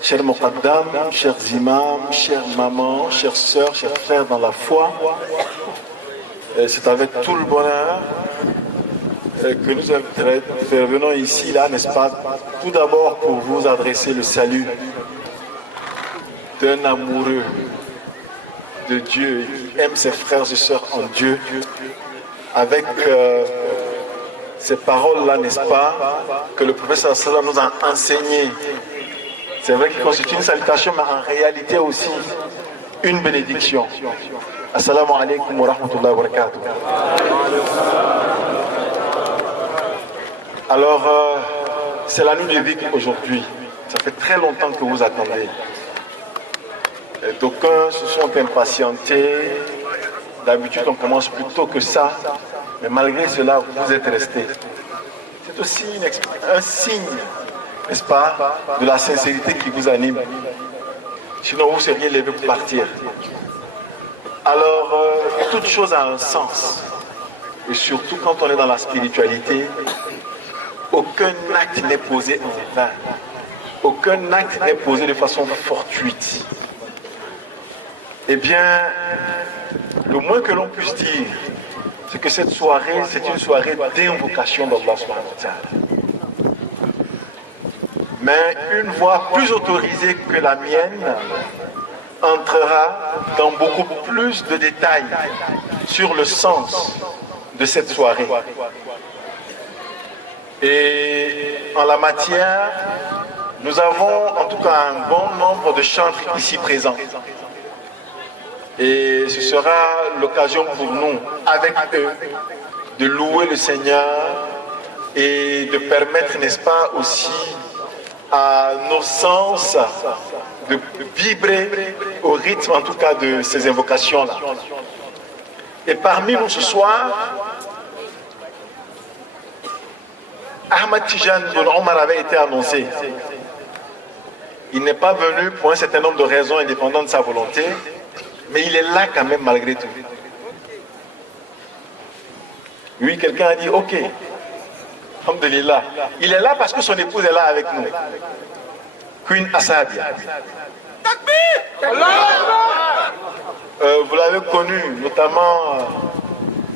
Chers Moqaddam, chers imams, chers mamans, chers sœurs, chers frères dans la foi, c'est avec tout le bonheur que nous intervenons ici, là, n'est-ce pas, tout d'abord pour vous adresser le salut d'un amoureux de Dieu qui aime ses frères et sœurs en Dieu, avec ces paroles-là, n'est-ce pas, que le professeur sallam nous a enseignées. C'est vrai qu'il constitue une salutation, mais en réalité aussi une bénédiction. Assalamu alaikum wa rahmatullahi wa barakatuh. Alors, c'est la nuit de Dhikr aujourd'hui. Ça fait très longtemps que vous attendez. D'aucuns se sont impatientés. D'habitude, on commence plus tôt que ça. Mais malgré cela, vous êtes restés. C'est aussi un signe, n'est-ce pas, de la sincérité qui vous anime. Sinon, vous seriez levé pour partir. Alors, toute chose a un sens. Et surtout quand on est dans la spiritualité, aucun acte n'est posé en vain. Aucun acte n'est posé de façon fortuite. Eh bien, le moins que l'on puisse dire, c'est que cette soirée, c'est une soirée d'invocation d'Allah subhanahu wa ta'ala. Mais une voix plus autorisée que la mienne entrera dans beaucoup plus de détails sur le sens de cette soirée. Et en la matière, nous avons en tout cas un bon nombre de chantres ici présents. Et ce sera l'occasion pour nous, avec eux, de louer le Seigneur et de permettre, n'est-ce pas, aussi à nos sens de vibrer au rythme, en tout cas, de ces invocations-là. Et parmi nous ce soir, Ahmad Tijan bin Omar avait été annoncé. Il n'est pas venu pour un certain nombre de raisons indépendantes de sa volonté, mais il est là quand même malgré tout. Oui, quelqu'un a dit, ok, alhamdulillah. Il est là parce que son épouse est là avec nous. Queen Assadia. Vous l'avez connu, notamment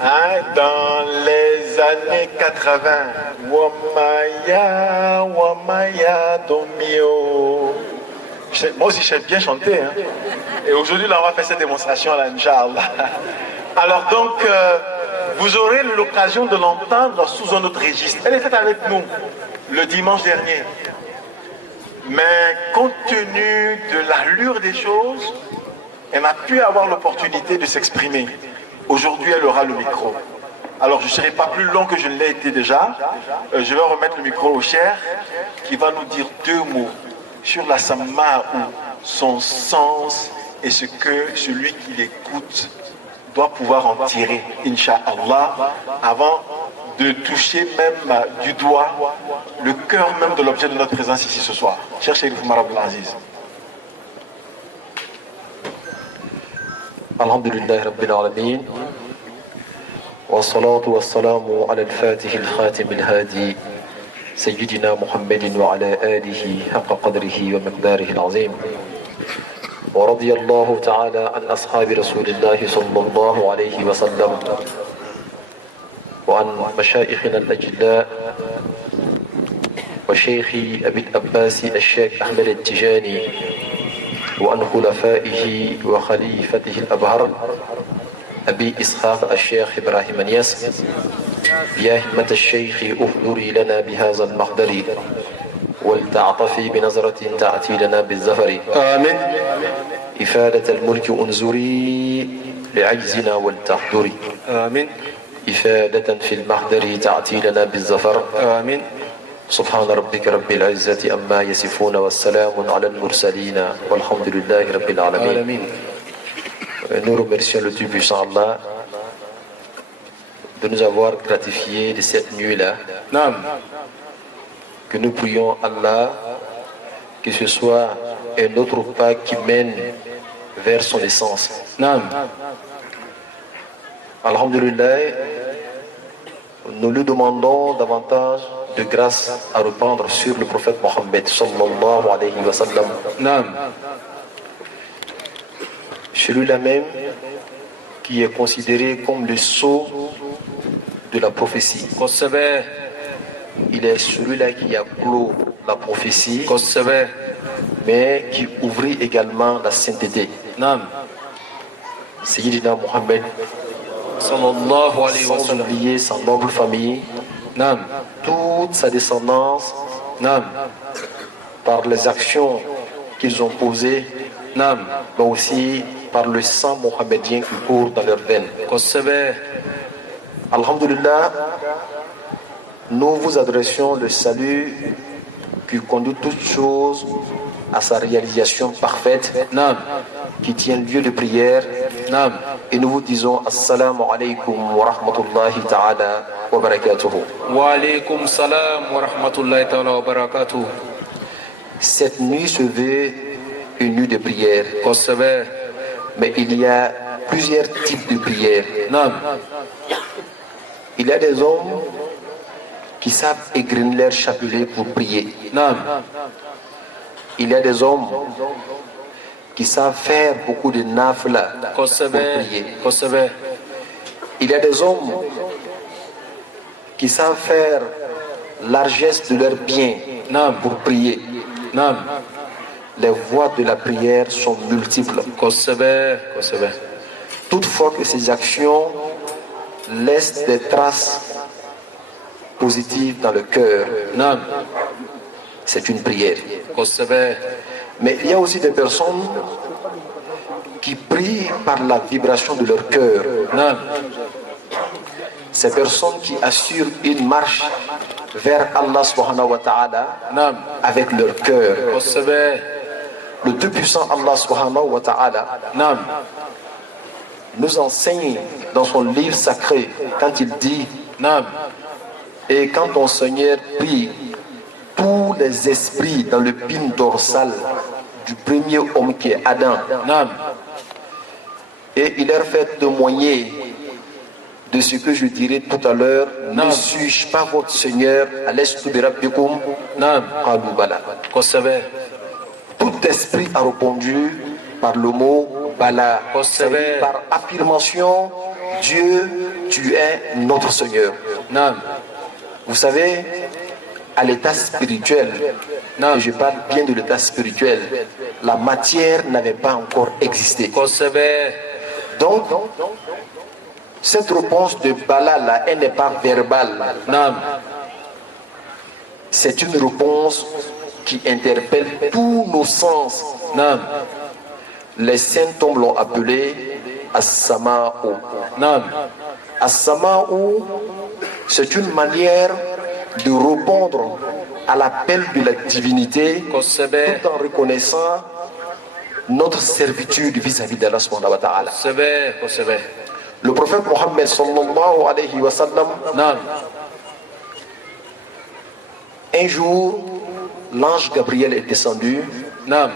dans les années 80. Wamaya, Wamaya, Domio. Moi aussi, je sais bien chanter. Hein. Et aujourd'hui, là, on va faire cette démonstration-là, Inch'Allah. Alors donc, vous aurez l'occasion de l'entendre sous un autre registre. Elle était avec nous le dimanche dernier. Mais compte tenu de l'allure des choses, elle n'a pu avoir l'opportunité de s'exprimer. Aujourd'hui, elle aura le micro. Alors, je ne serai pas plus long que je ne l'ai été déjà. Je vais remettre le micro au cher qui va nous dire deux mots sur la Sama'ou, son sens et ce que celui qui l'écoute doit pouvoir en tirer, Inch'Allah, avant de toucher même du doigt le cœur même de l'objet de notre présence ici ce soir. Cher Cheikh Oumar Abdel Aziz. Alhamdulillah Rabbil Alameen. والصلاة والسلام على الفاتح الخاتم الهادي سيدنا محمد وعلى آله حق قدره ومقداره العظيم ورضي الله تعالى عن أصحاب رسول الله صلى الله عليه وسلم وعن مشايخنا الأجلاء وشيخ أبي الأباس الشيخ أحمد التجاني وعن خلفائه وخليفته الأبهر أبي إسحاق الشيخ إبراهيم نياس يا همة الشيخ أحضري لنا بهذا المحضر ولتعطفي بنظرة تأتي لنا بالزفر آمين إفادة الملك أنزري لعجزنا ولتحضري آمين إفادة في المحضر تأتي لنا بالزفر آمين سبحان ربك رب العزة أما يصفون والسلام على المرسلين والحمد لله رب العالمين آمين. Nous remercions le Dieu puissant Allah de nous avoir gratifié de cette nuit-là. Que nous prions Allah que ce soit un autre pas qui mène vers son essence. Alhamdulillah, nous lui demandons davantage de grâce à répandre sur le prophète Mohammed sallallahu alayhi wa sallam. Naam. Celui-là même qui est considéré comme le sceau de la prophétie. Kossebe. Il est celui-là qui a clos la prophétie, Kossebe. mais qui ouvrit également la sainteté. Naam. Sayyidina Mohammed, Sallallahu alayhi wa sans sallam. oublier sa noble famille, Naam. toute sa descendance, Naam. par les actions qu'ils ont posées, Naam. mais aussi par le sang mohammedien qui court dans leurs veines. Kossebe. Alhamdulillah, nous vous adressons le salut qui conduit toutes choses à sa réalisation parfaite, Naam. qui tient lieu de prière. Naam. Et nous vous disons Assalamu alaikum wa rahmatullahi ta'ala wa barakatuhu. Wa alaykum salam wa rahmatullahi ta'ala wa barakatuh. Cette nuit se veut une nuit de prière, Kossebe. mais il y a plusieurs types de prières. Naam. Il y a des hommes qui savent égrener leur chapelet pour prier. Naam. Il y a des hommes qui savent faire beaucoup de nafla pour Kossebe. prier. Kossebe. Il y a des hommes qui savent faire largesse de leurs biens Naam. pour prier. Naam. Les voies de la prière sont multiples. Kossebe. Kossebe. Toutefois que ces actions laissent des traces positives dans le cœur, Naam. c'est une prière. Kossebe. Mais il y a aussi des personnes qui prient par la vibration de leur cœur. Naam. Ces personnes qui assurent une marche vers Allah subhanahu wa ta'ala Naam. avec leur cœur. Kossebe. Le Tout-Puissant Allah subhanahu wa ta'ala Naam. nous enseigne dans son livre sacré quand il dit: Naam. et quand ton Seigneur prie, tous les esprits dans le pin dorsal du premier homme qui est Adam, Naam. et il leur fait témoigner de ce que je dirai tout à l'heure: Non. ne suis-je pas votre Seigneur? Alastu bi rabbikum? Naam. Qalu bala. Kossebe. Tout esprit a répondu par le mot bala, c'est-à-dire par affirmation: Dieu, tu es notre Seigneur. Naam. Vous savez, à l'état spirituel, Non. et je parle bien de l'état spirituel, la matière n'avait pas encore existé. Kossebe. Donc, cette réponse de bala là, elle n'est pas verbale. Naam. C'est une réponse qui interpelle tous nos sens. Naam. Les saints tombes l'ont appelé As-Sama'u. Naam. As-Sama'u, c'est une manière de répondre à l'appel de la divinité Kossebe. tout en reconnaissant notre servitude vis-à-vis d'Allah subhanahu wa ta'ala. Kossebe. Kossebe. Le prophète Mohammed sallallahu alayhi wa sallam, Naam. un jour, l'ange Gabriel est descendu Naam.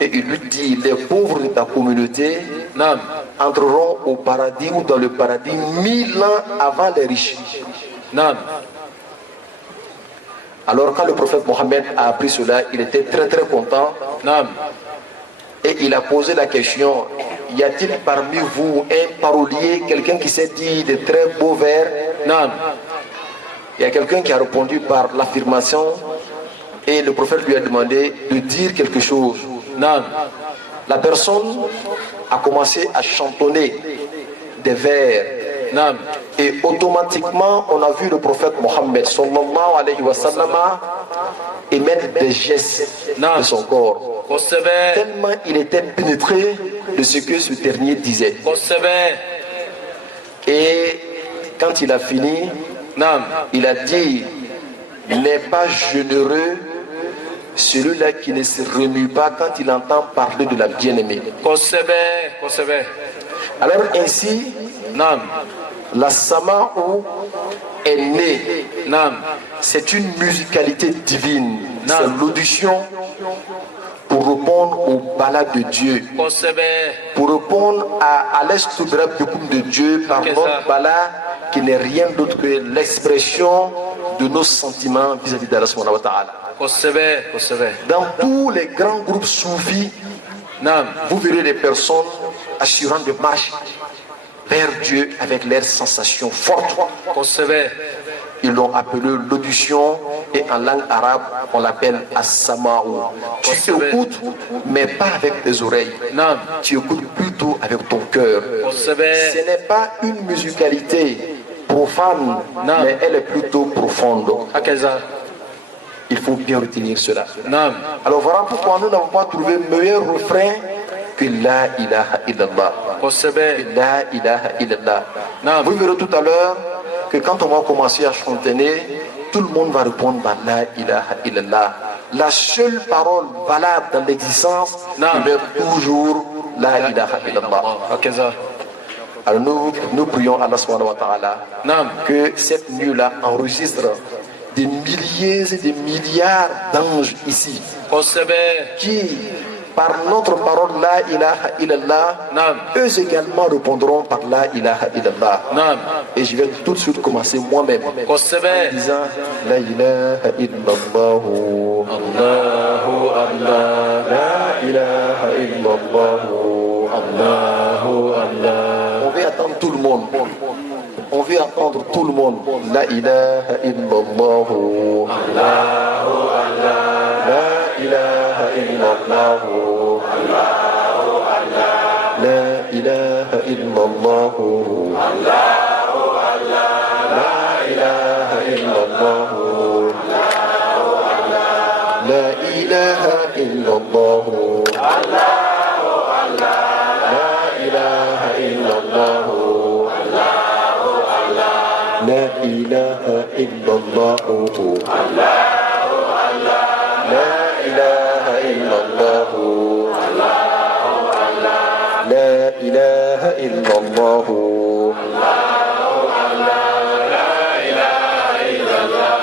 et il lui dit: les pauvres de ta communauté Naam. entreront au paradis ou dans le paradis 1000 ans avant les riches. Naam. Alors quand le prophète Mohammed a appris cela, il était très très content Naam. et il a posé la question: y a-t-il parmi vous un parolier, quelqu'un qui sait dire de très beaux vers? Naam. Il y a quelqu'un qui a répondu par l'affirmation et le prophète lui a demandé de dire quelque chose. Naam. La personne a commencé à chantonner des vers. Naam. Et automatiquement, on a vu le prophète Mohammed sallallahu alayhi wa sallam émettre des gestes de son corps. Kossebe. Tellement il était pénétré de ce que ce dernier disait. Kossebe. Et quand il a fini, Naam. il a dit: n'est pas généreux celui-là qui ne se remue pas quand il entend parler de la bien-aimée. Kossebe. Kossebe. Alors ainsi, Naam. la Sama'u est née. Naam. C'est une musicalité divine. Non. C'est l'audition pour répondre aux balades de Dieu. Kossebe. Pour répondre à l'estubra de Dieu par Qu'est-ce notre ça? bala qui n'est rien d'autre que l'expression de nos sentiments vis-à-vis d'Allah subhanahu wa ta'ala. Dans tous les grands groupes soufis, vous verrez des personnes assurant de marche vers Dieu avec leurs sensations fortes. Ils l'ont appelé l'audition et en langue arabe, on l'appelle as-sama'u. Tu écoutes, mais pas avec tes oreilles. Tu écoutes plutôt avec ton cœur. Ce n'est pas une musicalité profane, mais elle est plutôt profonde. Il faut bien retenir cela. Alors voilà pourquoi nous n'avons pas trouvé meilleur refrain que la ilaha illallah. La ilaha illallah. Vous verrez tout à l'heure que quand on va commencer à chanter, tout le monde va répondre par la ilaha illallah. La seule parole valable dans l'existence, c'est toujours la ilaha illallah. Alors nous prions Allah subhanahu wa ta'ala que cette nuit-là enregistre des milliers et des milliards d'anges ici qui, par notre parole la ilaha illallah, eux également répondront par la ilaha illallah. Et je vais tout de suite commencer moi-même en disant la ilaha illallah, Allahu Allah, la ilaha illallah, Allahu Allah. On va attendre tout le monde. On veut entendre tout le monde. La ilaha illallah, Allahu Allah, la ilaha illallah, Allahu Allah, la ilaha illallah, Allahu Allah, la ilaha illallah, Allahu Allah, la ilaha illallah, Allahu Allah, la ilaha illallah. La ilaha illallah, Allahu Allah, la ilaha illallah, Allahu Allah, la ilaha illallah, Allahu Allah, la ilaha illallah,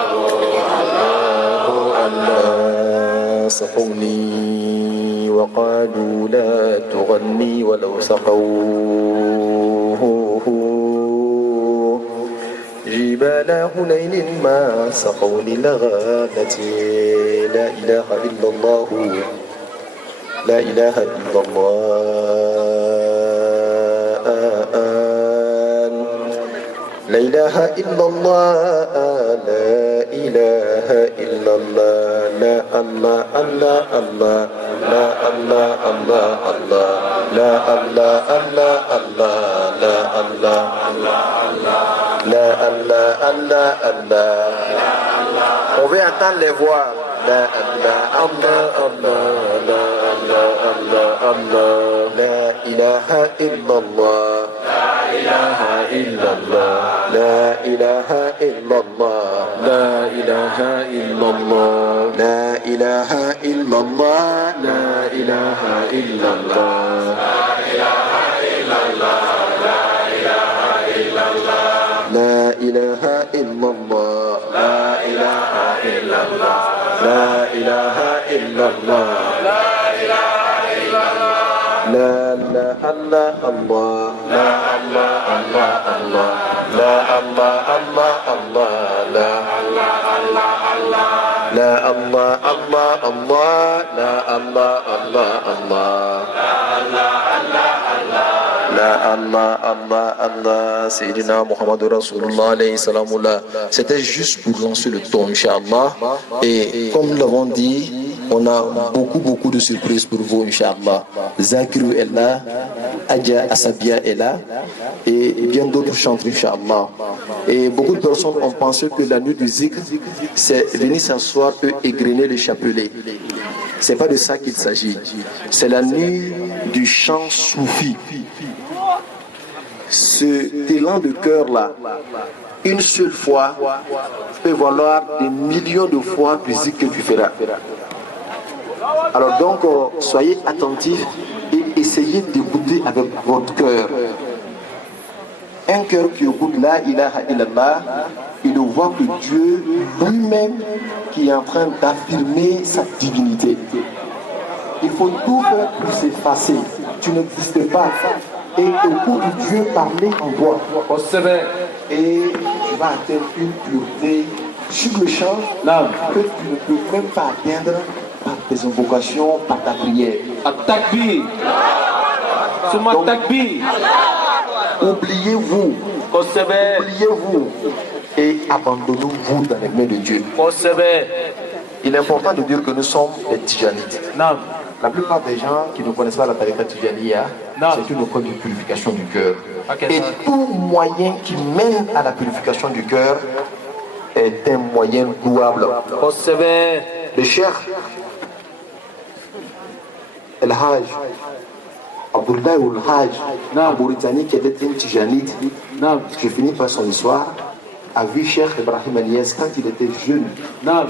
Allahu Allah. سقوني وقالوا لا تغني ولو سقوه جبال هنين ما سقوني لغابتي لا إله إلا الله لا إله إلا الله لا إله إلا الله لا إله إلا الله لا الله الله الله لا الله الله الله لا الله الله الله لا الله La Allah, Allah, Allah. On veut entendre les voix. La Allah, Allah, Allah, la Allah, Allah, Allah. La ilaha illallah. La ilaha illallah. La ilaha illallah. La ilaha illallah. La ilaha illallah. La ilaha illallah. La ilaha illallah. La ilaha illallah, la ilaha illallah, la ilaha illallah, la ilaha illallah, la Allah Allah, la Allah Allah Allah, la Allah Allah Allah, la Allah Allah Allah, la Allah Allah Allah, la Allah Allah Allah, la Allah Allah. La Allah, Allah, Allah, Sayyidina Muhammad Rasulullah alayhi salamullah. C'était juste pour lancer le ton, Inch'Allah. Et comme nous l'avons dit, on a beaucoup de surprises pour vous, Inch'Allah. Zakiru est là, Adja Asabia est là, et bien d'autres chantres, Inch'Allah. Et beaucoup de personnes ont pensé que la nuit du zikr, c'est venir s'asseoir et égrener les chapelets. C'est pas de ça qu'il s'agit. C'est la nuit du chant soufi. Ce élan de cœur-là, une seule fois, peut valoir des millions de fois du zikr que tu feras. Alors donc, soyez attentifs et essayez d'écouter avec votre cœur. Un cœur qui écoute la ilaha illallah, il ne voit que Dieu lui-même qui est en train d'affirmer sa divinité. Il faut tout faire pour s'effacer. Tu n'existes pas. Et écoute Dieu parler en toi. et tu vas atteindre une pureté sur le champ que tu ne peux même pas atteindre par tes invocations, par ta prière. At-takbir. Suma Donc, takbir. oubliez-vous, Kosebe. oubliez-vous et abandonnez-vous dans les mains de Dieu. Kosebe. Il est important de dire que nous sommes des Tijanites. Naam. La plupart des gens qui ne connaissent pas la tariqa Tijaniya, Non. c'est une école de purification du cœur. Ok, Et ça. tout moyen qui mène à la purification du cœur est un moyen louable. Kosebe. Le Cheikh El Hajj, Abdullah El Hajj, Non. en Mauritanie, qui était un Tijanite, Naam. je finis par son histoire, a vu Cheikh Ibrahim Agnès quand il était jeune. Naam.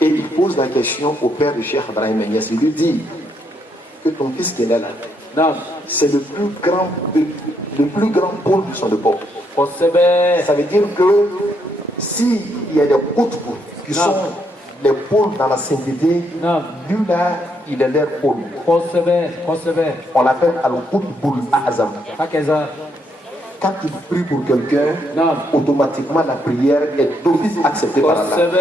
Et il pose la question au père de Cheikh Ibrahim Agnès. Il lui dit que ton fils qui est là, Naam. c'est le plus grand pôle de son époque. Kosebe. Ça veut dire que s'il y a des côtes qui Non. sont les pôles dans la sainteté, Non. lui là, il est leur pôle. Kosebe. Kosebe. On l'appelle Al-Qutbul Azam. Hakeza. Quand il prie pour quelqu'un, Non. automatiquement la prière est d'office acceptée par Allah. Kosebe.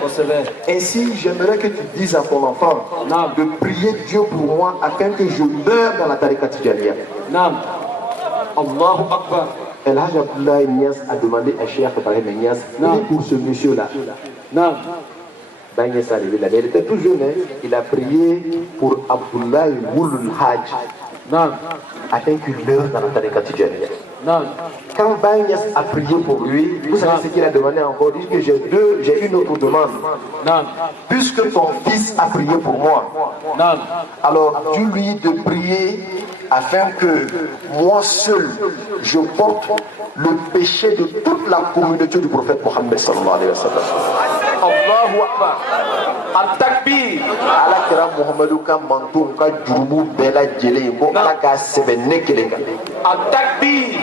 Kosebe. Ainsi, j'aimerais que tu dises à ton enfant Non. de prier Dieu pour moi afin que je meure dans la tariqa Tijaniya. Naam. Allahu Akbar. El Hajj Abdullah Nias a demandé à Cheikh Ibrahim Nias, Non. prie pour ce monsieur-là. Naam. Ben Nias est arrivé là, mais il était tout jeune, hein. Il a prié pour Abdullah Moulul Hajj Naam. afin qu'il meure dans la tariqa Tijaniya. Naam. Quand Ben Nias a prié pour lui, vous savez ce qu'il a demandé encore? Il dit que j'ai une autre demande. Naam. Puisque ton fils a prié pour moi, Naam. alors dis-lui de prier afin que moi seul, je porte le péché de toute la communauté du prophète Mohammed sallallahu alayhi wa sallam. Allahu Akbar. At-takbir. Ala kira Muhammadu ka mantu ka jurumu bela jele bo ala ka sebenne kele kan. At-takbir.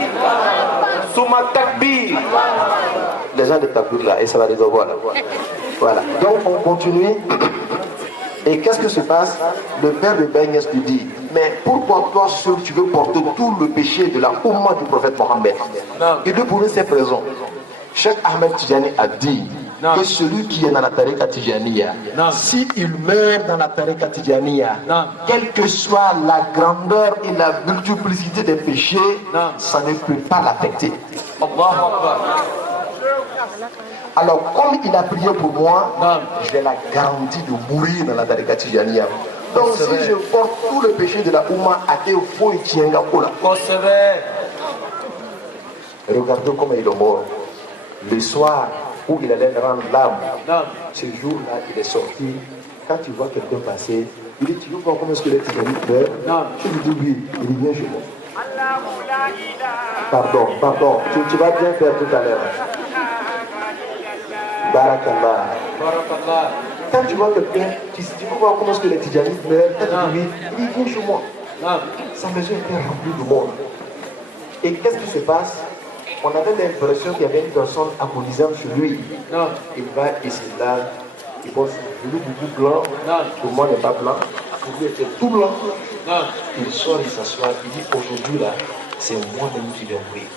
Suma takbir. Les gens de Takbir là, et ça va les avoir là. Voilà. Donc on continue. Et qu'est-ce que se passe? Le père de Ben Yes lui dit, mais pourquoi toi seul tu veux porter tout le péché de la Ummah du prophète Mohammed? Il dit pour cette raison. Cheikh Ahmed Tijani a dit que celui qui est dans la tariqa Tijaniya, s'il meurt dans la tariqa Tijaniya, quelle que soit la grandeur et la multiplicité des péchés, ça ne peut pas l'affecter. Allahu Akbar. Alors, comme il a prié pour moi, j'ai la garantie de mourir dans la tariqa Tijaniya. Donc, si je porte tout le péché de la Oumma à tes faux et tienga kola. Kosebe. Regardez comment il est mort. Le soir où il allait rendre l'âme, Naam. ce jour-là, il est sorti. Quand tu vois quelqu'un passer, il dit, tu veux voir comment est-ce que les Tijanites meurent? Non. Tu lui dis oui, il dit, viens chez moi. Pardon, tu vas bien faire tout à l'heure. Barakallah. Barakallah. Quand tu vois quelqu'un, tu veux voir comment est-ce que les Tijanites meurent, quand tu dis oui, il dit, viens chez moi. Naam. Sa maison était remplie de monde. Et qu'est-ce qui se passe? On avait l'impression qu'il y avait une personne agonisante sur lui. Naam. Il va et se lave, il pense, je veux beaucoup blanc, pour moi n'est pas blanc, pour lui était tout blanc. Naam. Il sort, il s'assoit, il dit aujourd'hui là, c'est moi-même qui vais mourir.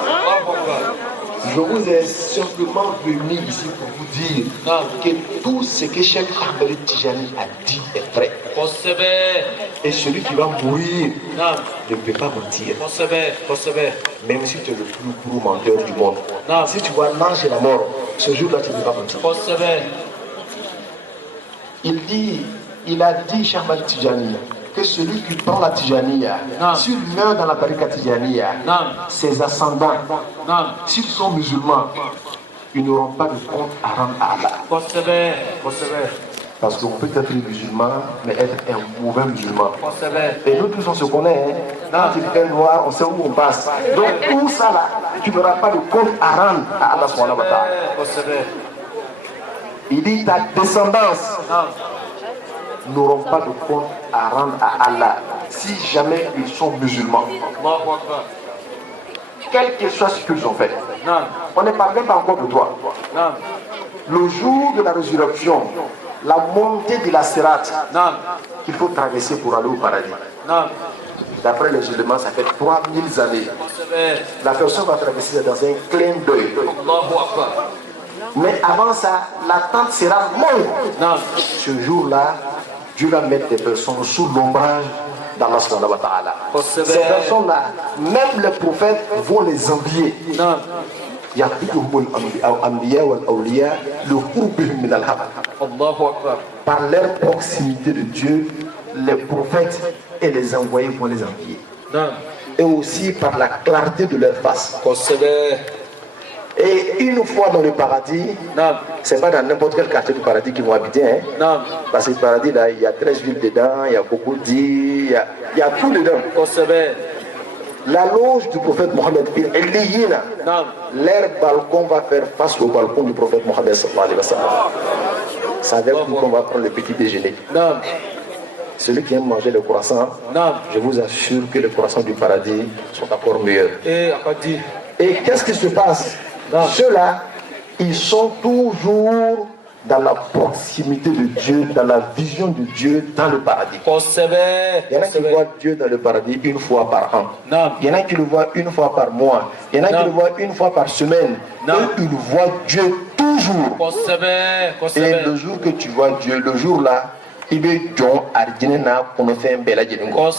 Allahu Akbar. Je vous ai simplement venu ici pour vous dire que tout ce que Cheikh Ahmed Tijani a dit est vrai. Kosebe. Et celui qui va mourir Naam. ne peut pas mentir. Kosebe. Kosebe. Même si tu es le plus gros menteur du monde. Non. Si tu vois l'ange et la mort, ce jour-là tu ne peux pas mentir. Kosebe. Il a dit, Cheikh Ahmed Tijani, que celui qui prend la Tijaniya, s'il meurt dans la tariqa Tijaniya, ses ascendants, s'ils sont musulmans, ils n'auront pas de compte à rendre à Allah. Kosebe. Kosebe. Parce qu'on peut être musulman, mais être un mauvais musulman. Kosebe. Et nous tous on se connaît, hein? Quand tu fais noir, on sait où on passe. Donc tout ça là, tu n'auras pas de compte à rendre à Allah subhanahu wa ta'ala. Kosebe. Il dit ta descendance n'auront pas de compte à rendre à Allah si jamais ils sont musulmans. Allahu Akbar. Quel que soit ce qu'ils ont fait. Naam. On ne parle même pas encore de toi. Naam. Le jour de la résurrection, la montée de la Sirat Naam. qu'il faut traverser pour aller au paradis. Naam. D'après les éléments, ça fait 3000 années. La personne va traverser ça dans un clin d'œil. Mais avant ça, la tente sera molle. Ce jour-là, Dieu va mettre des personnes sous l'ombrage d'Allah subhanahu wa ta'ala. Ces personnes-là, même les prophètes vont les envier. Par leur proximité de Dieu, les prophètes et les envoyés vont les envier. Et aussi par la clarté de leur face. Et une fois dans le paradis, c'est pas dans n'importe quel quartier du paradis qu'ils vont habiter. Hein? Parce que le paradis, là, il y a 13 villes dedans, il y a beaucoup d'îles, il y a tout dedans. La loge du prophète Mohammed, leur balcon va faire face au balcon du prophète Mohammed. Ça veut dire qu'on va prendre le petit déjeuner. Celui qui aime manger le croissant, je vous assure que les croissants du paradis sont encore meilleurs. Et qu'est-ce qui se passe? Ceux-là, ils sont toujours dans la proximité de Dieu, dans la vision de Dieu dans le paradis. Il y en a qui voient Dieu dans le paradis une fois par an. Il y en a qui le voient une fois par mois. Il y en a qui le voient une fois par semaine. Et ils voient Dieu toujours. Et le jour que tu vois Dieu, le jour-là, il veut John Ardinena qu'on fait un bel adjengo.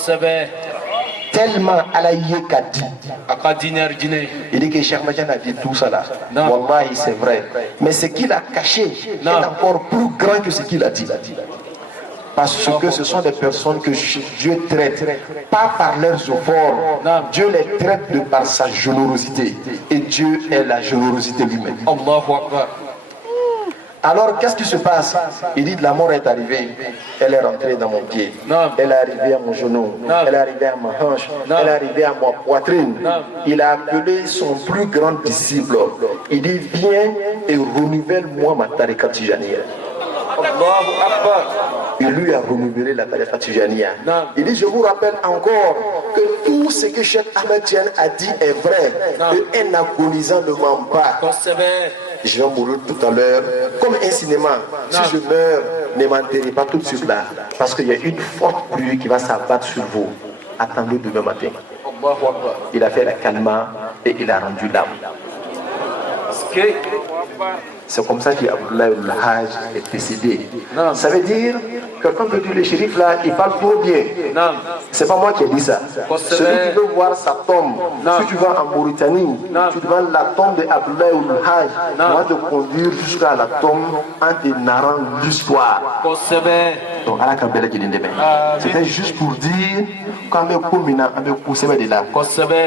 Tellement Allah y est dit. Il dit que Cheikh Majan a dit tout ça là. Wallahi, c'est vrai. Mais ce qu'il a caché est encore plus grand que ce qu'il a dit. Parce que ce sont des personnes que Dieu traite, pas par leurs efforts. Dieu les traite de par sa générosité. Et Dieu est la générosité lui-même. Alors qu'est-ce qui se passe? Il dit la mort est arrivée, elle est rentrée dans mon pied, elle est arrivée à mon genou, elle est arrivée à ma hanche, elle est arrivée à ma poitrine. Il a appelé son plus grand disciple, il dit viens et renouvelle-moi ma tariqa tijaniya. Il lui a renouvelé la tariqa tijaniya. Il dit je vous rappelle encore que tout ce que Cheikh Ahmed Tidiane a dit est vrai, qu'un agonisant ne ment pas. Je vais mourir tout à l'heure, comme un cinéma. Si je meurs, ne m'enterrez pas tout de suite là, parce qu'il y a une forte pluie qui va s'abattre sur vous. Attendez demain matin. Il a fait la calma et il a rendu l'âme. C'est comme ça qu'Abdullah al-Hajj est décédé. Ça veut dire, quelqu'un peut dire le shérif là, il parle trop bien. C'est pas moi qui ai dit ça. Celui qui veut voir sa tombe, si tu vas en Mauritanie, tu vois la tombe d'Abdullah al-Hajj, tu vas te conduire jusqu'à la tombe en te narrant l'histoire. Donc, c'était juste pour dire, quand on est combinant, on est poussé de là.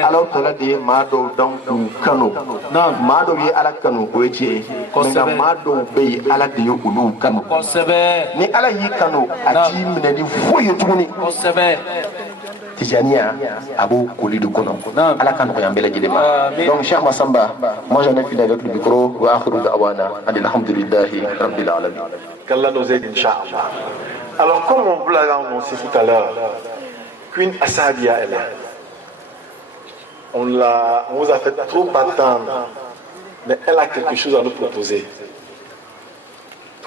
Alors, tu as dit, Mado dans le canot. Mado est à la canot, Mado est à la canot. Ni ala yi kano ati minani foye tuguni Tijania abo koli de kono ala kano yambele jidema. Donc Cheikh Massamba, moi j'en ai fini avec le micro wa akhiru da'wana alhamdulillahi rabbil alamin. Qu'Allah nous aide Inch'Allah. Alors comme on vous l'a annoncé tout à l'heure, Queen Assadia est là. On vous a fait trop attendre, mais elle a quelque chose à nous proposer.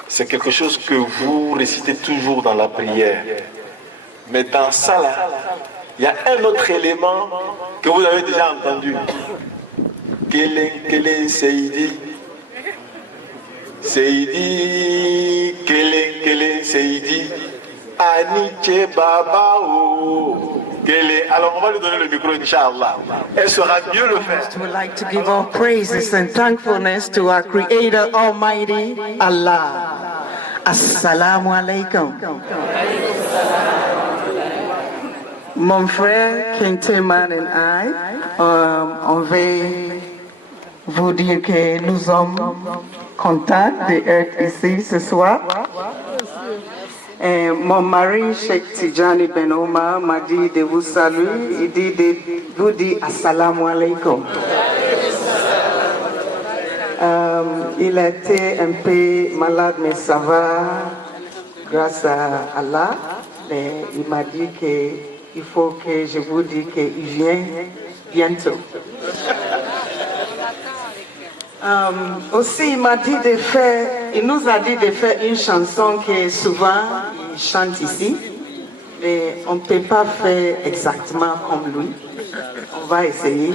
C'est quelque chose que vous récitez toujours dans la prière. Mais dans ça, là, il y a un autre élément que vous avez déjà entendu. Kele Seidi. Seidi, Kele Seidi. Aniche Baba o. Alors on va lui donner le micro, Inch'Allah. Elle saura mieux le faire. We would like to give our praises and thankfulness to our Creator Almighty Allah. Assalamu alaikum. Mon frère King Teman et on veut vous dire que nous sommes contents d'être ici ce soir. Et mon mari, Cheikh Tidjani Ben Omar, m'a dit de vous saluer, il dit de vous dire Assalamu alaikum. Il a été un peu malade, mais ça va, grâce à Allah. Mais il m'a dit qu'il faut que je vous dise qu'il vient bientôt. Aussi, il m'a dit de faire, il nous a dit de faire une chanson que souvent il chante ici. mais on ne peut pas faire exactement comme lui. On va essayer.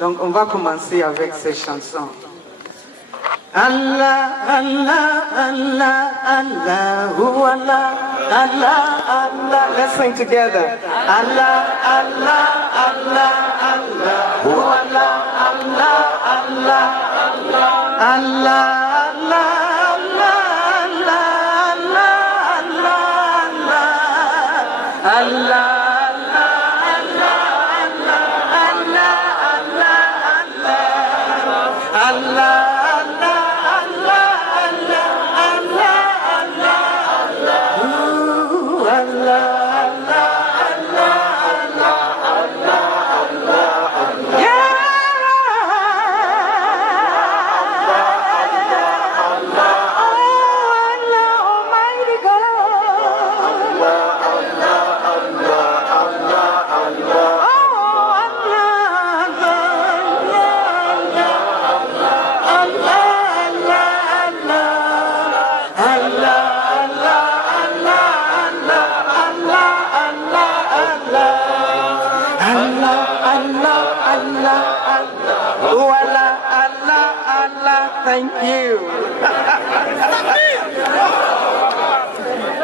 Donc on va commencer avec ces chansons. Allah, Allah, Allah, Allah, oh Allah, Allah, Allah. Let's sing together. Allah, Allah, Allah, Allah, oh Allah, Allah, Allah, Allah, Allah, Allah, Allah, Thank you.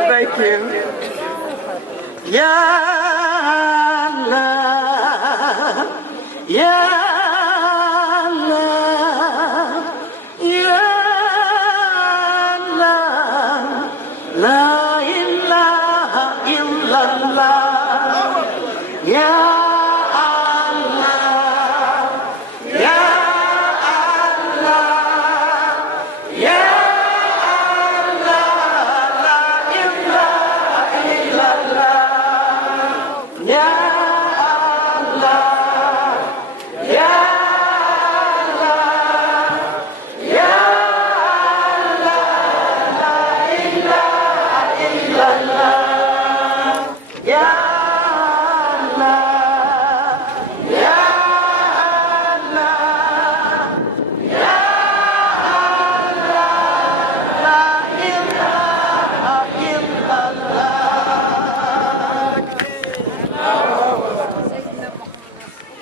Thank you. Ya Allah, Ya Allah, Ya Allah, La ilaha illallah, Ya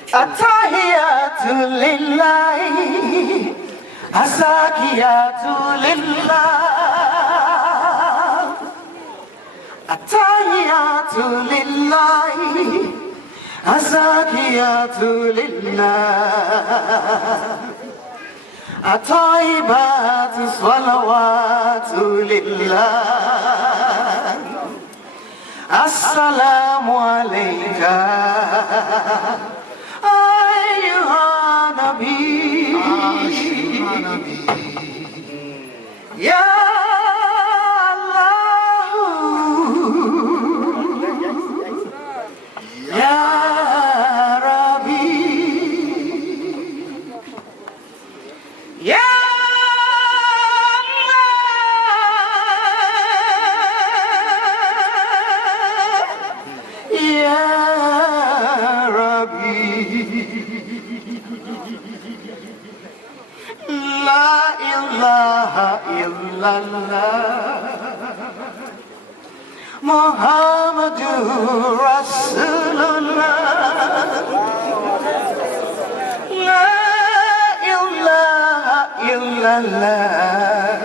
Attahiyatu lillahi, azakiyatu lillah. Attahiyatu lillahi, azakiyatu lillah. Ataibatu salawatu lillah. Assalamu alayka أيها نبي يا الله يا ربي يا Muhammadur Rasulullah, La ilaha illallah,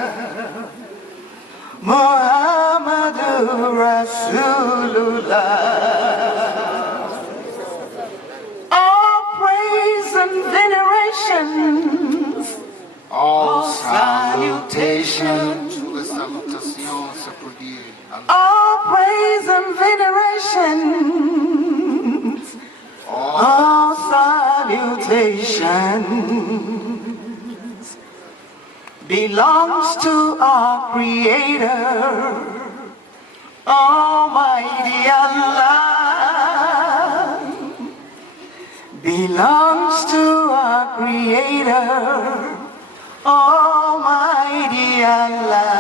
Muhammadur Rasulullah. All praise and veneration, all salutation. All praise and veneration, all salutations belongs to our Creator, Almighty Allah. Belongs to our Creator, Almighty Allah.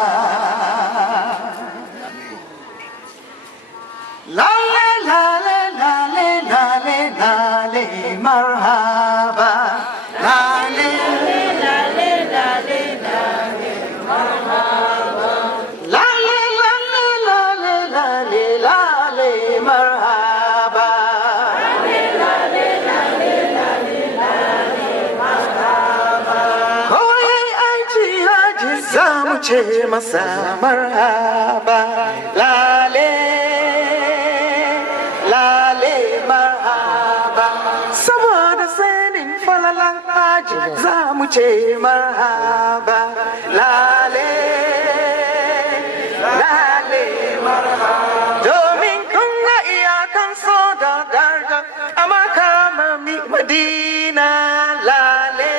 La la la la la la la la la marhaba. La la la la la la marhaba. La la la la la la la la ce masa marhaba lale lale marhaba saboda sanin falalan haji za mu ce marhaba lale lale marhaba domin kun ga iyakan so da darda a makama madina lale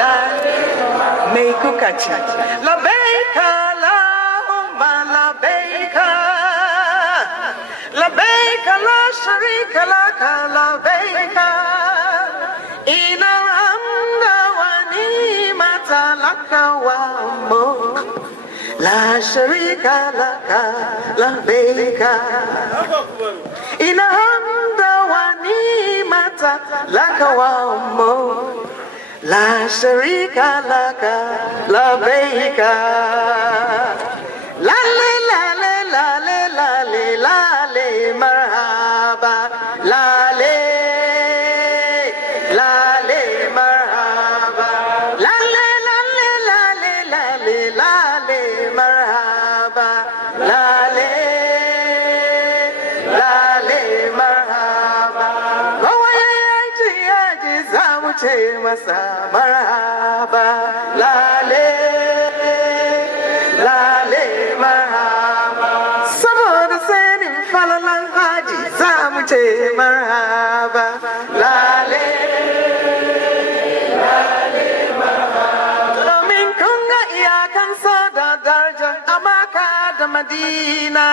lale mai kuka ce labaika lahumma labaika labaika la sharika laka labaika inal hamda wa ni'mata laka wa mulk la sharika laka labaika inal hamda wa ni'mata laka wa mulk la sharika laka labaika lale lale lale lale lale marhaba lale lale marhaba lale lale lale lale lale marhaba lale lale marhaba kowa yaji za mu ce masa marhaba lale lale marhaba saboda sanin falalan haji za mu ce marhaba lale lale marhaba domin kun ga iyakan so da darajar a Makka da Madina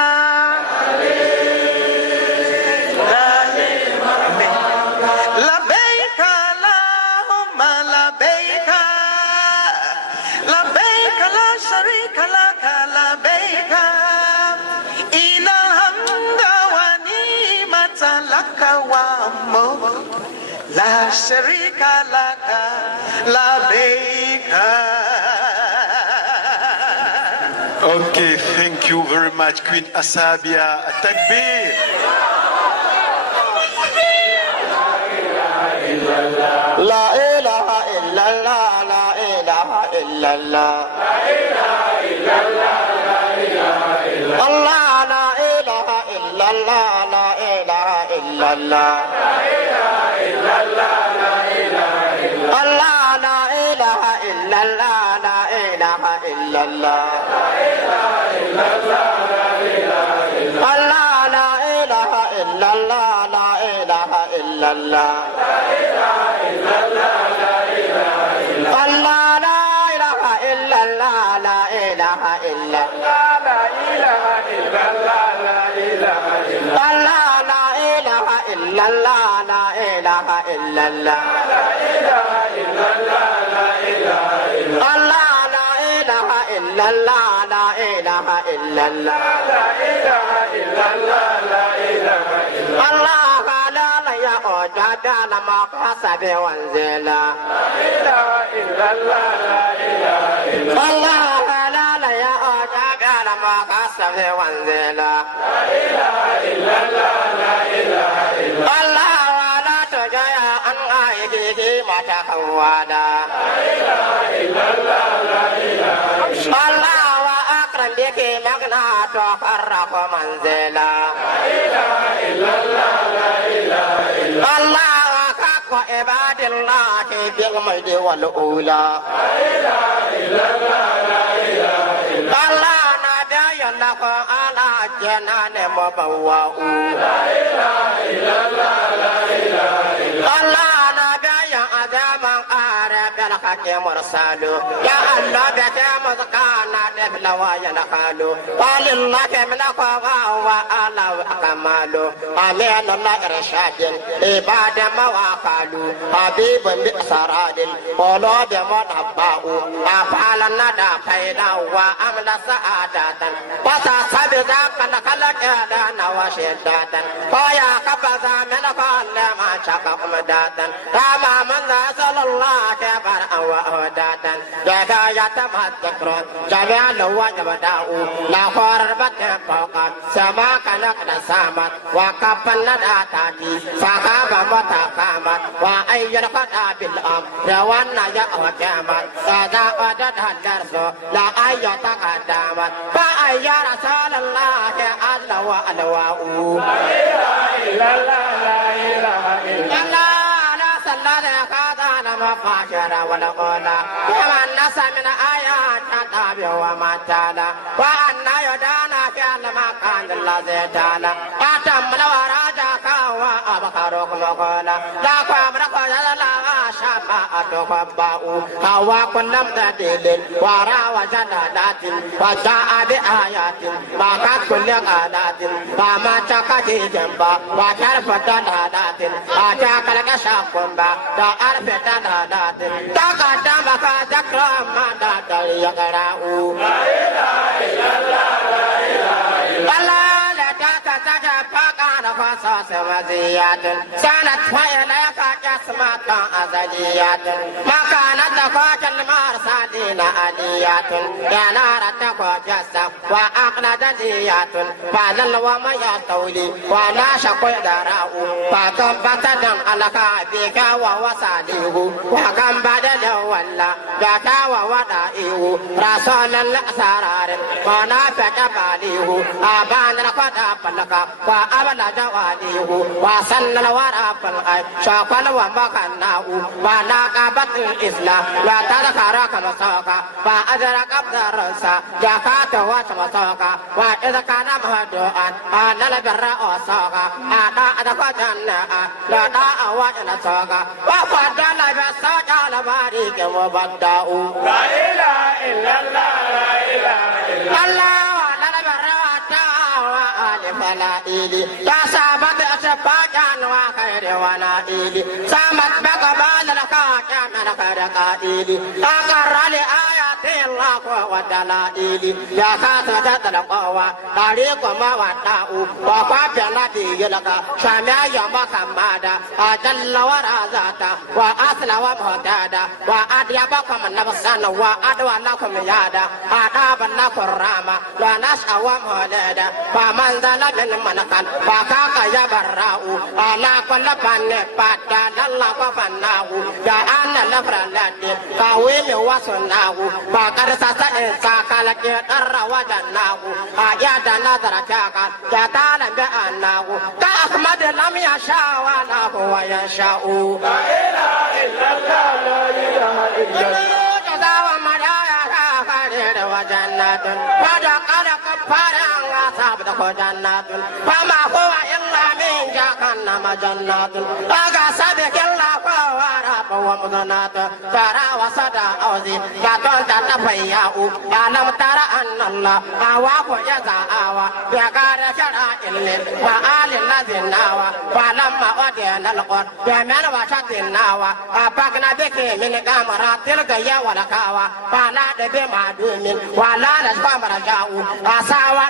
La sharika laka labbaika. Okay, thank you very much, Queen Asabia. Takbir. La ilaha illallah, la ilaha illallah. La ilaha illallah, la ilaha illallah. Allah, la ilaha illallah, la ilaha illallah. La ilaha illallah, la ilaha illallah. Allah, la ilaha illallah, la ilaha illallah. La ilaha illallah, la ilaha illallah. Allah, la ilaha illallah, la ilaha illallah. Ya Allah da ta mazkana da bilawa ya nakalu walillahi min qawa wa ala kamalu amin Allah irshadin ibada mawaqalu habibun bi saradin qolo bi madabba'u afalan nada faida wa amla sa'adatan wasa sabida kana kalaka na wa shiddatan ya kabaza min qala ma chaka umdatan kama man sallallahu kabar ودادا جادا يتمذكر جميع لوان بداؤ لا خور بطن فوقا سما كنك نسامت وكفلنا داتاتي فخاب متقامت وأي يلقى بالأم رونا يا وكامل صدا ودد الدرس لا أي تقدمت فأي رسول الله أدلى وألواء لا إله إلا الله لا صلى لك أنا مفاشر ولا قولا ومن نسى من آيات النبي وما تعالى وأن يدانا في المكان الذي تعالى أتم لو راجعك وأبقرك مقولا لا قبرك لا شفاءتك باء هو كل مدلل ورا وجنادات وجاء بآيات ما كانت كل قادات فما تكتي جنبا وكرف دلالات أتاك لك شاكمبا تعرف دلالات تقدمك ذكر ما دادل يقرأ لا إله إلا الله لا إله إلا الله قصص مزيات سنت فإليك جسمة أزليات ما كانت لك المرسلين أليات يا نار تكو جسم وأقلد زيات فذل وما يستولي ولا شكو دراء فكم بتدم لك بك ووساديه وكم بدل ولا بك وودائه رسول الأسرار ونافت باليه أبان لك دابلك وأبلغ جواليه وصلى الورى فالغيب شاقل ومكناه وناقبت الإسلام لا تذكرك مساقا فأدرك الدرسا جاكات وشمساقا وإذا كان مهدوءا أنا البر أوساقا أنا أدك جنة لا داء وإلى ساقا وفضل بساقا لباريك مبدأ لا إله إلا الله لا إله إلا الله فلائلي لا سابت أسباجان وخير ونائلي سامت بقبال الكاكا من خير قائلي أقر لآيات الله ودلائلي يا خاصة القوة طريق ما وداء وقف الذي لك شمع يوم محمدا أجل ورازاتا وأصل ومهدادا وأديبكم نفسا وأدوى لكم يادا أداب لكم راما ونشأ ومهلدا فمن ذل بالمنقل فكاك يبرأ على كل فن بدل الله وفناه جاءنا الأمر الذي قويم وصناه فقد سأساك لك در وجناه أجاد نظر شاكا جدال بأنه كأحمد لم يشاء ولا هو يشاء لا إله إلا الله لا إله إلا الله جزاء ومدايا خير وجنات ودقل كفارا وصابتك جنات فما هو إلا من جهنم جنات أقصدك الله فوراب ومدنات ترى وصدى أوزي يدون تتفياء ألم ترى أن الله أواف جزاء بغير شرع الليل وآل الذي ناوى فلما أدين القر بمن وشد الناوى أبقنا بك من قمرات تلقيا ولكاوى فناد بمعدوم ولا نسفى مرجاء أساوى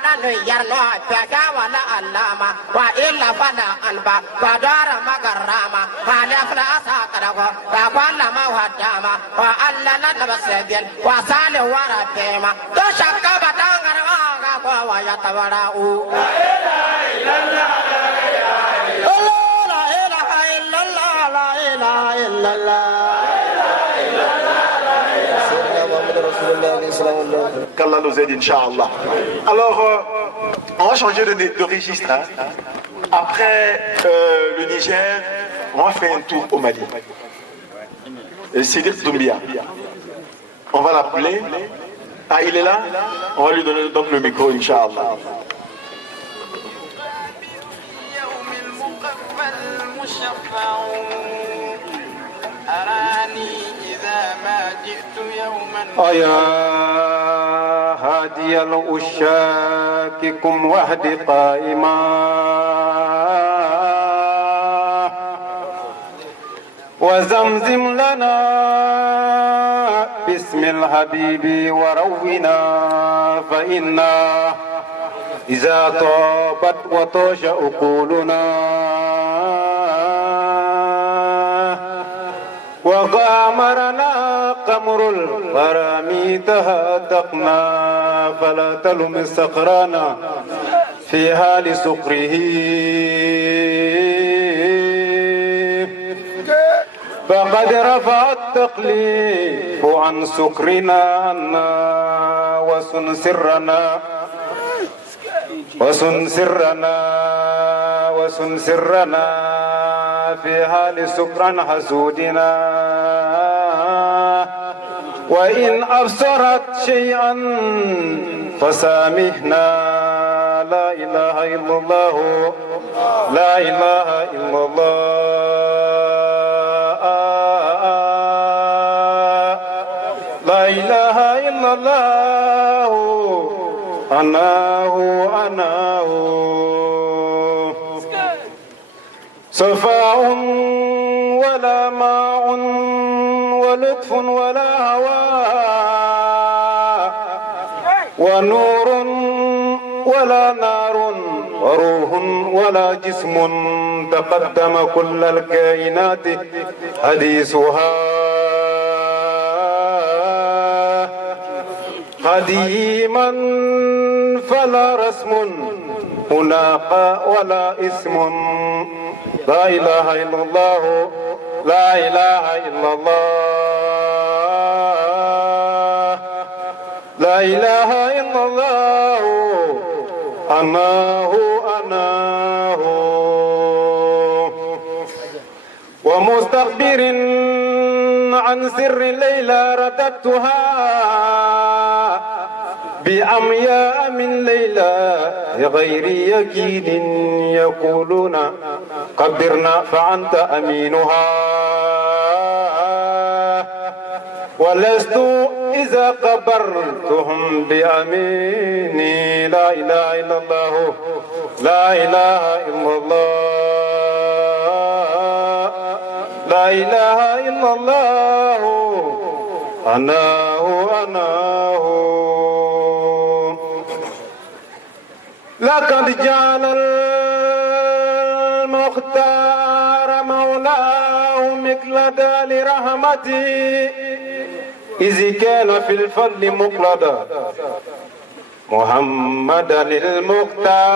يرنو بكا ولا ألاما وإلا فلا أنبا ودار مقراما فليفلا أساقره فقال ما وداما وألا نبسدين وصال وربيما تشك بطنغر واغا ويتوراء لا إله إلا الله لا إله إلا الله لا إله إلا الله Qu'Allah nous aide, Inch'Allah. Alors, on va changer de registre. Hein. Après le Niger, on va faire un tour au Mali. Sidir Doumbia. On va l'appeler. Ah, il est là? On va lui donner donc le micro, Inch'Allah. يا هادي الأشاك كن وحد قائما وزمزم لنا باسم الحبيب ورونا فإنا إذا طابت وطاش عقولنا وغامرنا قمر الغرام تهاتقنا فلا تلم سقرانا في حال سكره فقد رفع التقليف عن سكرنا عنا وسن سرنا في حال سكرا حسودنا وإن أبصرت شيئا فسامحنا لا إله إلا الله لا إله إلا الله لا إله إلا الله أناه صفاء ولا ماء ولطف ولا هواء ونور ولا نار وروح ولا جسم تقدم كل الكائنات حديثها قديما فلا رسم هناك ولا اسم لا إله إلا الله لا إله إلا الله لا إله إلا الله أناه ومستخبر عن سر ليلى رددتها بأمياء من ليلى غير يكيد يقولون قبرنا فأنت أمينها ولست إذا قبرتهم بأميني لا إله إلا الله لا إله إلا الله لا إله إلا الله أناه لقد جعل المختار مولاه مقلدا لرحمته إذ كان في الفضل مقلدا محمدا المختار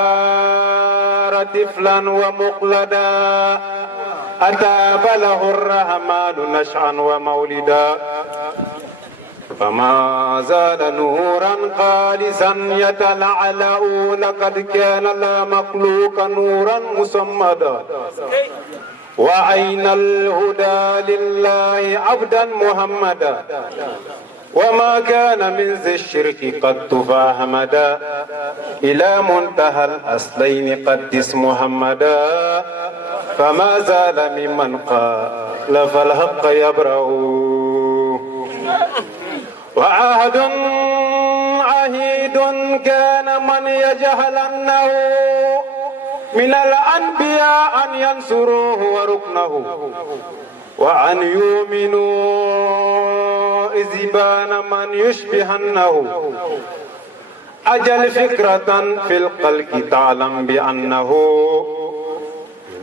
طفلا ومقلدا أتاب له الرحمن نشعا ومولدا فما زال نورا خالصا يتلعلأ لقد كان لا مخلوق نورا مصمدا وأين الهدى لله عبدا محمدا وما كان من ذي الشرك قد تفاهمدا إلى منتهى الأصلين قدس محمدا فما زال ممن قال فالحق يبرأ وعهد عهيد كان من يجهل أنه من الأنبياء أن ينصروه وركنه وأن يؤمنوا إذ بان من يشبهنه أجل فكرة في القلق تعلم بأنه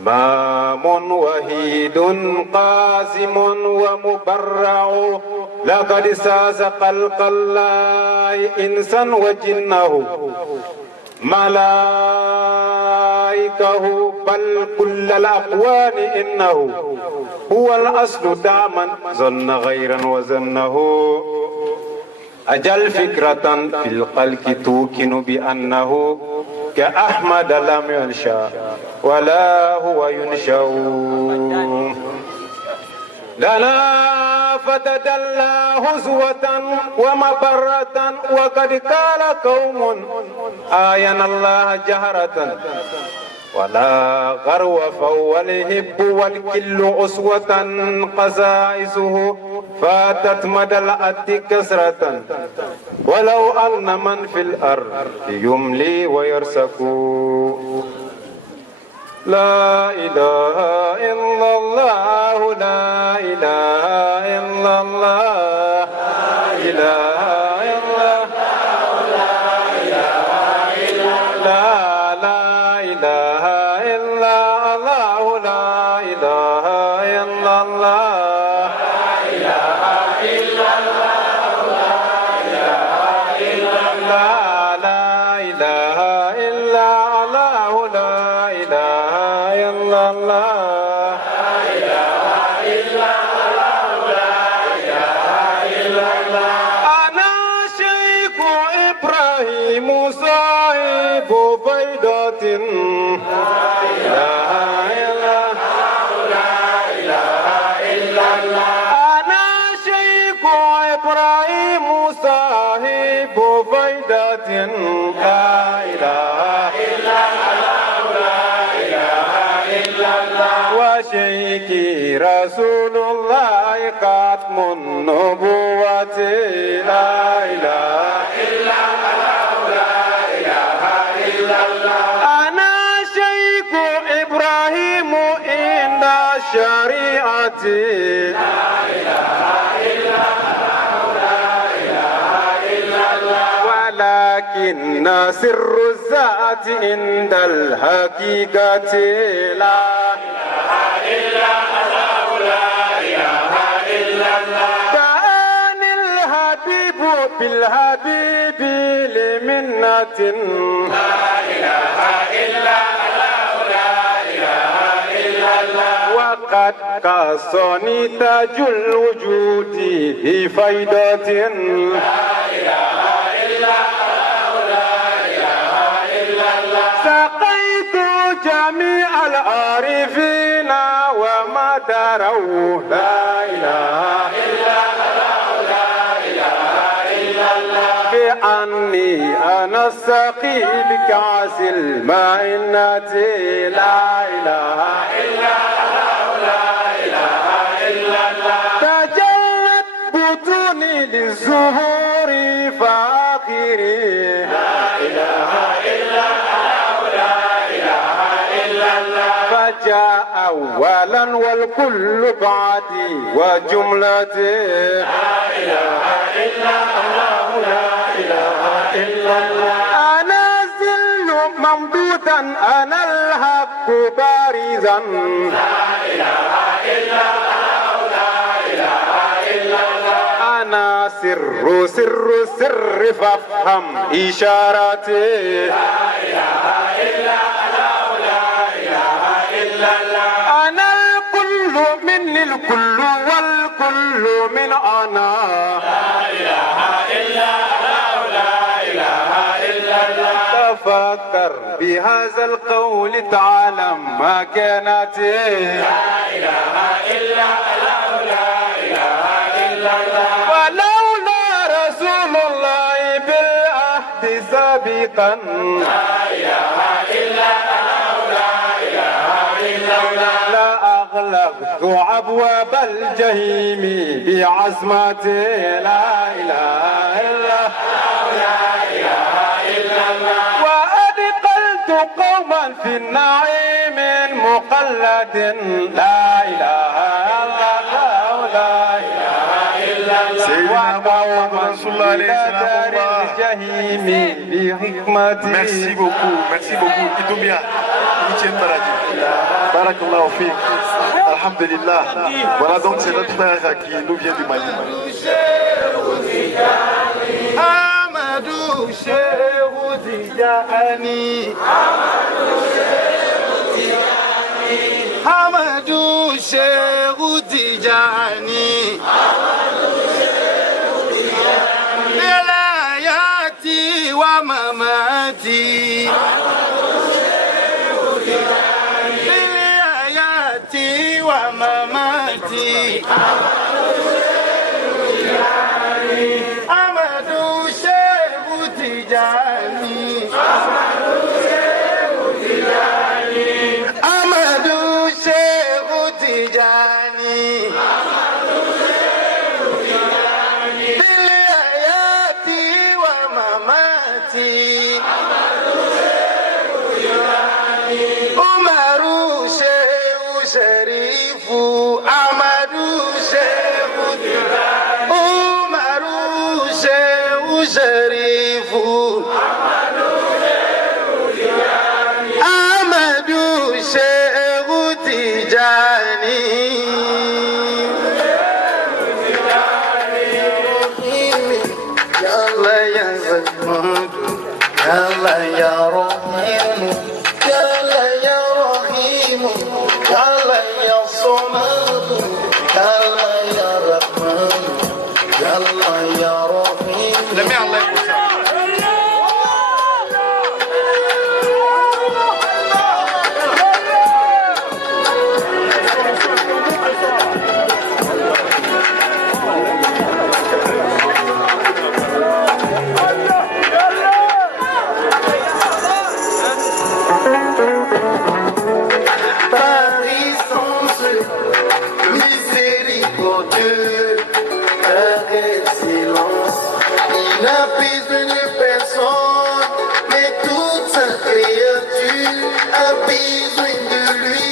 إمام وحيد قاسم ومبرع لقد ساس خلق الله إنسا وجنه ملائكه بل كل الأقوان إنه هو الأصل دعما ظن غيرا وزنه أجل فكرة في القلق توكن بأنه كأحمد لم ينشأ ولا هو ينشأ لنا فتدلى هزوة ومبرة وقد قال قوم آينا الله جهرة ولا غرو فهو الهب والكل أسوة قزائزه فاتت مدى الأد كسرة ولو أن من في الأرض يملي ويرسك لا إله إلا الله لا إله إلا الله لا إله إلا الله لا إله إلا الله لا إله إلا الله لا لا إله إلا الله لا إله إلا الله وشيخي رسول الله ختم النبوة لا إله إلا الله لا إله إلا الله أنا شيخ إبراهيم عند الشريعة لا إله إلا الله لا إله إلا الله ولكن سر الذات عند الحقيقة لا إله إلا الله لا إله إلا الله دعاني الحبيب بالحبيب لمنة لا إله إلا الله لا إله إلا الله وقد قصني تاج الوجود بفيضة لا إله إلا الله لا إله إلا الله سقيت جميع العارفين وما دروا لا إله إلا الله لا إله إلا الله بأني أنا السقي بكأس الماء الناتي لا إله إلا الله لا إله إلا الله تجلت بطوني للزهور فآخري لا إله إلا الله لا إله إلا الله فجاء أولا والكل بعدي وجملتي لا إله إلا الله لا إله إلا الله أنا الذل ممدودا أنا الحق بارزا لا إله إلا الله لا إله إلا الله أنا سر فافهم إشارتي لا إله إلا الله لا إله إلا الله أنا الكل مني الكل والكل من أنا لا إله إلا الله لا إله إلا الله تفكر بهذا القول تعلم مكانتي لا إله إلا الله لا إله إلا الله ولولا رسول الله بالعهد سابقا لا إله إلا الله لا إله إلا الله لا أغلقت أبواب الجحيم بعزمتي لا إله إلا الله لا إله إلا الله وأدخلت قوما في النعيم مقلد لا إله إلا الله لا إله إلا الله سيدنا محمد رسول الله عليه السلام الجحيم بحكمتي Merci beaucoup. Itoubia, Itienne Baradi. Barakallahu Fik. Alhamdulillah. Voilà donc c'est notre frère qui nous vient du Mali. Amadou Cheikhou Tidiane Amadou Cheikhou Tidiane Belayati wa mamati Belayati wa mamati Amadou Cheikhou Tidiane Amadou Cheikhou Tidiane Bilayati wa mamati Umaru Cheikhou Sharifu Amadou Cheikhou Tidiane Umaru Cheikhou Sharifu Amadou Cheikhou Tidiane Yalla ya Zamadu Yalla ya Rahimu Yalla ya Rahimu Yalla ya Samadu Yalla ya Rahmanu Yalla ya Rahimu Let me Allah par excellence. Il n'a besoin de personne, mais toute sa créature a besoin de lui.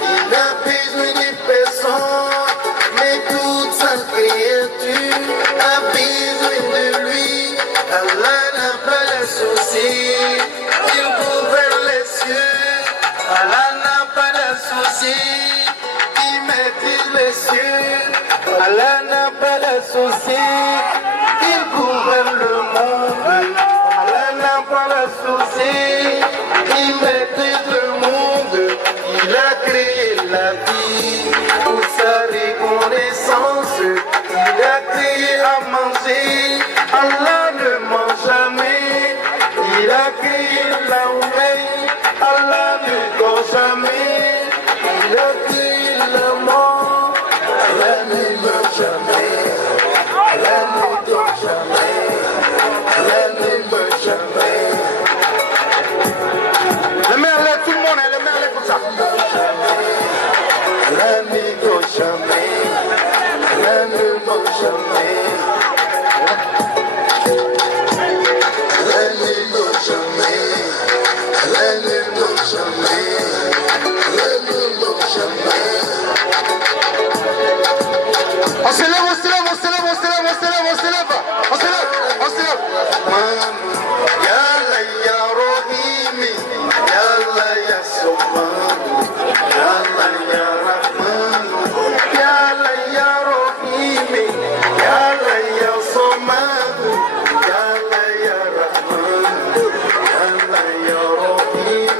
Il n'a besoin de personne, mais toute sa créature a besoin de lui. Allah n'a pas d'associé, il gouverne les cieux. Allah n'a pas d'associé, il maîtrise les cieux. Allah n'a pas d'associé, il gouverne le monde. Allah n'a pas d'associé, il maîtrise le monde. Il a créé la vie pour sa reconnaissance. Il a créé à manger, Allah ne ment jamais. Il a créé la veille, Allah ne dort jamais. Il a créé la mort, Allah ne meurt jamais. Allah ne dort jamais, Allah ne meurt jamais. Les mains lèvent, tout le monde, les mains lèvent comme ça. Allah ne dort jamais, Allah ne meurt jamais. Allah ne dort jamais, Allah ne dort jamais, Allah ne dort jamais. On se lève, on se lève, on se lève, on se lève, on se lève, on se lève, on se lève, on se lève. Ya Allah ya Rahim, ya Allah ya Subhan, ya Allah ya Rahman, ya Allah ya Rahim, ya Allah ya Samad, ya Allah ya Rahman, ya Allah ya Rahim.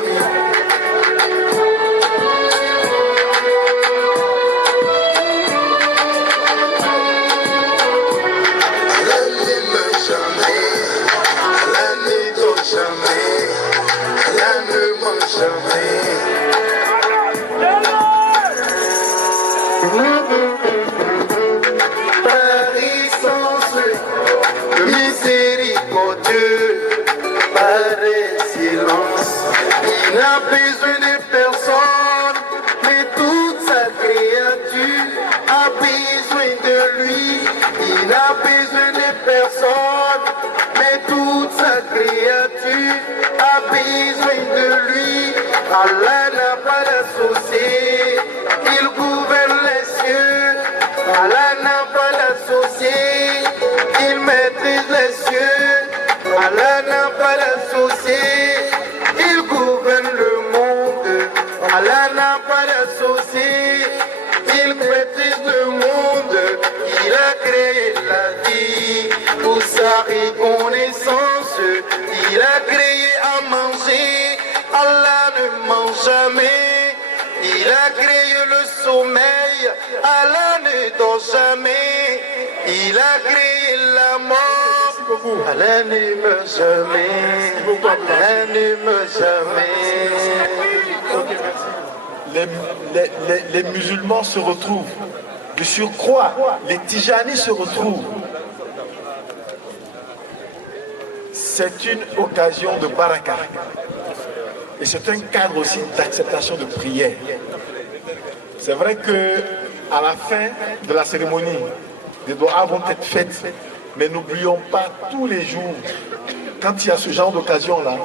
Par essence, miséricordieux, par excellence, il n'a besoin de personne, mais toute sa créature a besoin de lui. Il n'a besoin de personne, mais toute sa créature a besoin de lui. Allah n'a pas d'associé, il gouverne les cieux. Allah n'a pas d'associé, il maîtrise les cieux. Allah n'a pas d'associé, il gouverne le monde. Allah n'a pas d'associé, il maîtrise le monde. Il a créé la vie pour sa reconnaissance. Il a créé à manger, Allah ne ment jamais. Il a créé le sommeil, Allah ne dort jamais. Il a créé la mort, Allah ne meurt jamais. Allah ne meurt jamais. Les musulmans se retrouvent. De surcroît, les Tijanis se retrouvent. C'est une occasion de baraka. Et c'est un cadre aussi d'acceptation de prière. C'est vrai que à la fin de la cérémonie, des doigts vont être faites, mais n'oublions pas tous les jours, quand il y a ce genre d'occasion-là,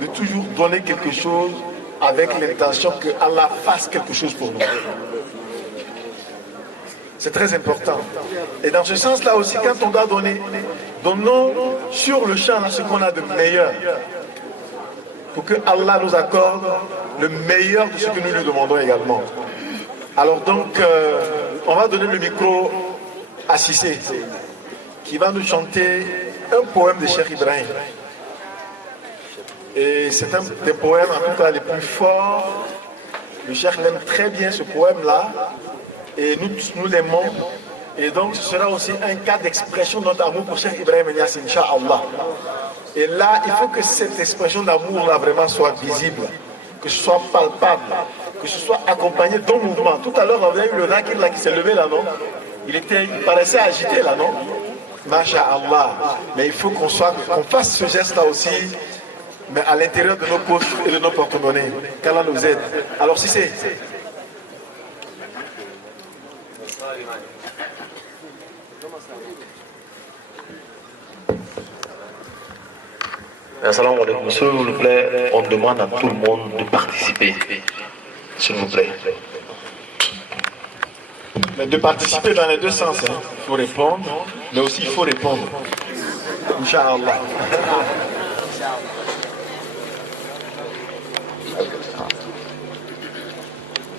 de toujours donner quelque chose avec l'intention que Allah fasse quelque chose pour nous. C'est très important. Et dans ce sens-là aussi, quand on doit donner, donnons sur le champ ce qu'on a de meilleur, pour que Allah nous accorde le meilleur de ce que nous lui demandons également. Alors donc, on va donner le micro à Cissé, qui va nous chanter un poème de Cheikh Ibrahim. Et c'est un des poèmes en tout cas les plus forts. Le Cheikh aime très bien ce poème-là, et nous l'aimons. Et donc ce sera aussi un cas d'expression de notre amour pour Cheikh Ibrahim Niass, Inch'Allah. Et là, il faut que cette expression d'amour-là vraiment soit visible, que ce soit palpable, que ce soit accompagné d'un mouvement. Tout à l'heure, on avait eu le Nakir là qui s'est levé là, non? Il paraissait agité là, non? Masha'Allah. Mais il faut qu'on fasse ce geste-là aussi, mais à l'intérieur de nos poches et de nos porte-monnaies. Qu'Allah nous aide. Alors si c'est... Assalamu alaikum. S'il vous plaît, on demande à tout le monde de participer. S'il vous plaît. Mais de participer dans les deux sens. Il faut répondre, mais aussi il faut répondre. Inch'Allah.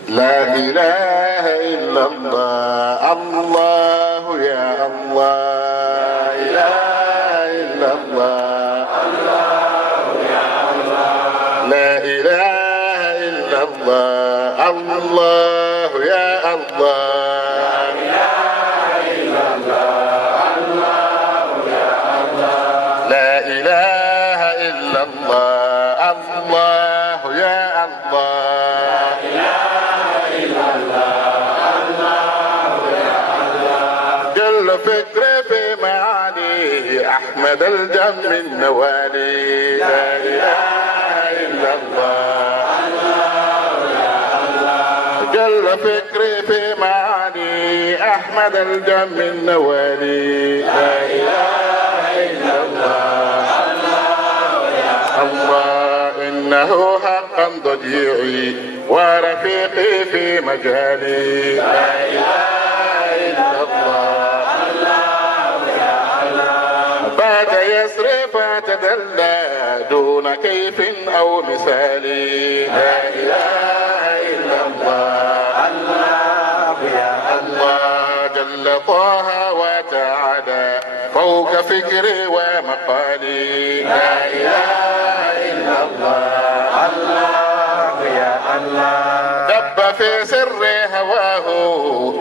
لا إله إلا الله الله يا الله لا إله إلا الله الله يا الله لا إله إلا الله الله يا الله لا إله إلا الله الله يا الله جل فكري في معاني أحمد الجم النوالي لا إله إلا الله جل فكري في معاني أحمد الجم النوالي لا إله إلا الله الله إنه حقا ضجيعي ورفيقي في مجالي لا إله إلا الله بعد يسري فتدلى دون كيف أو مثال لا إله إلا الله الله يا الله جل طه وتعالى فوق فكري ومقالي لا إله إلا الله الله يا الله دب في سر هواه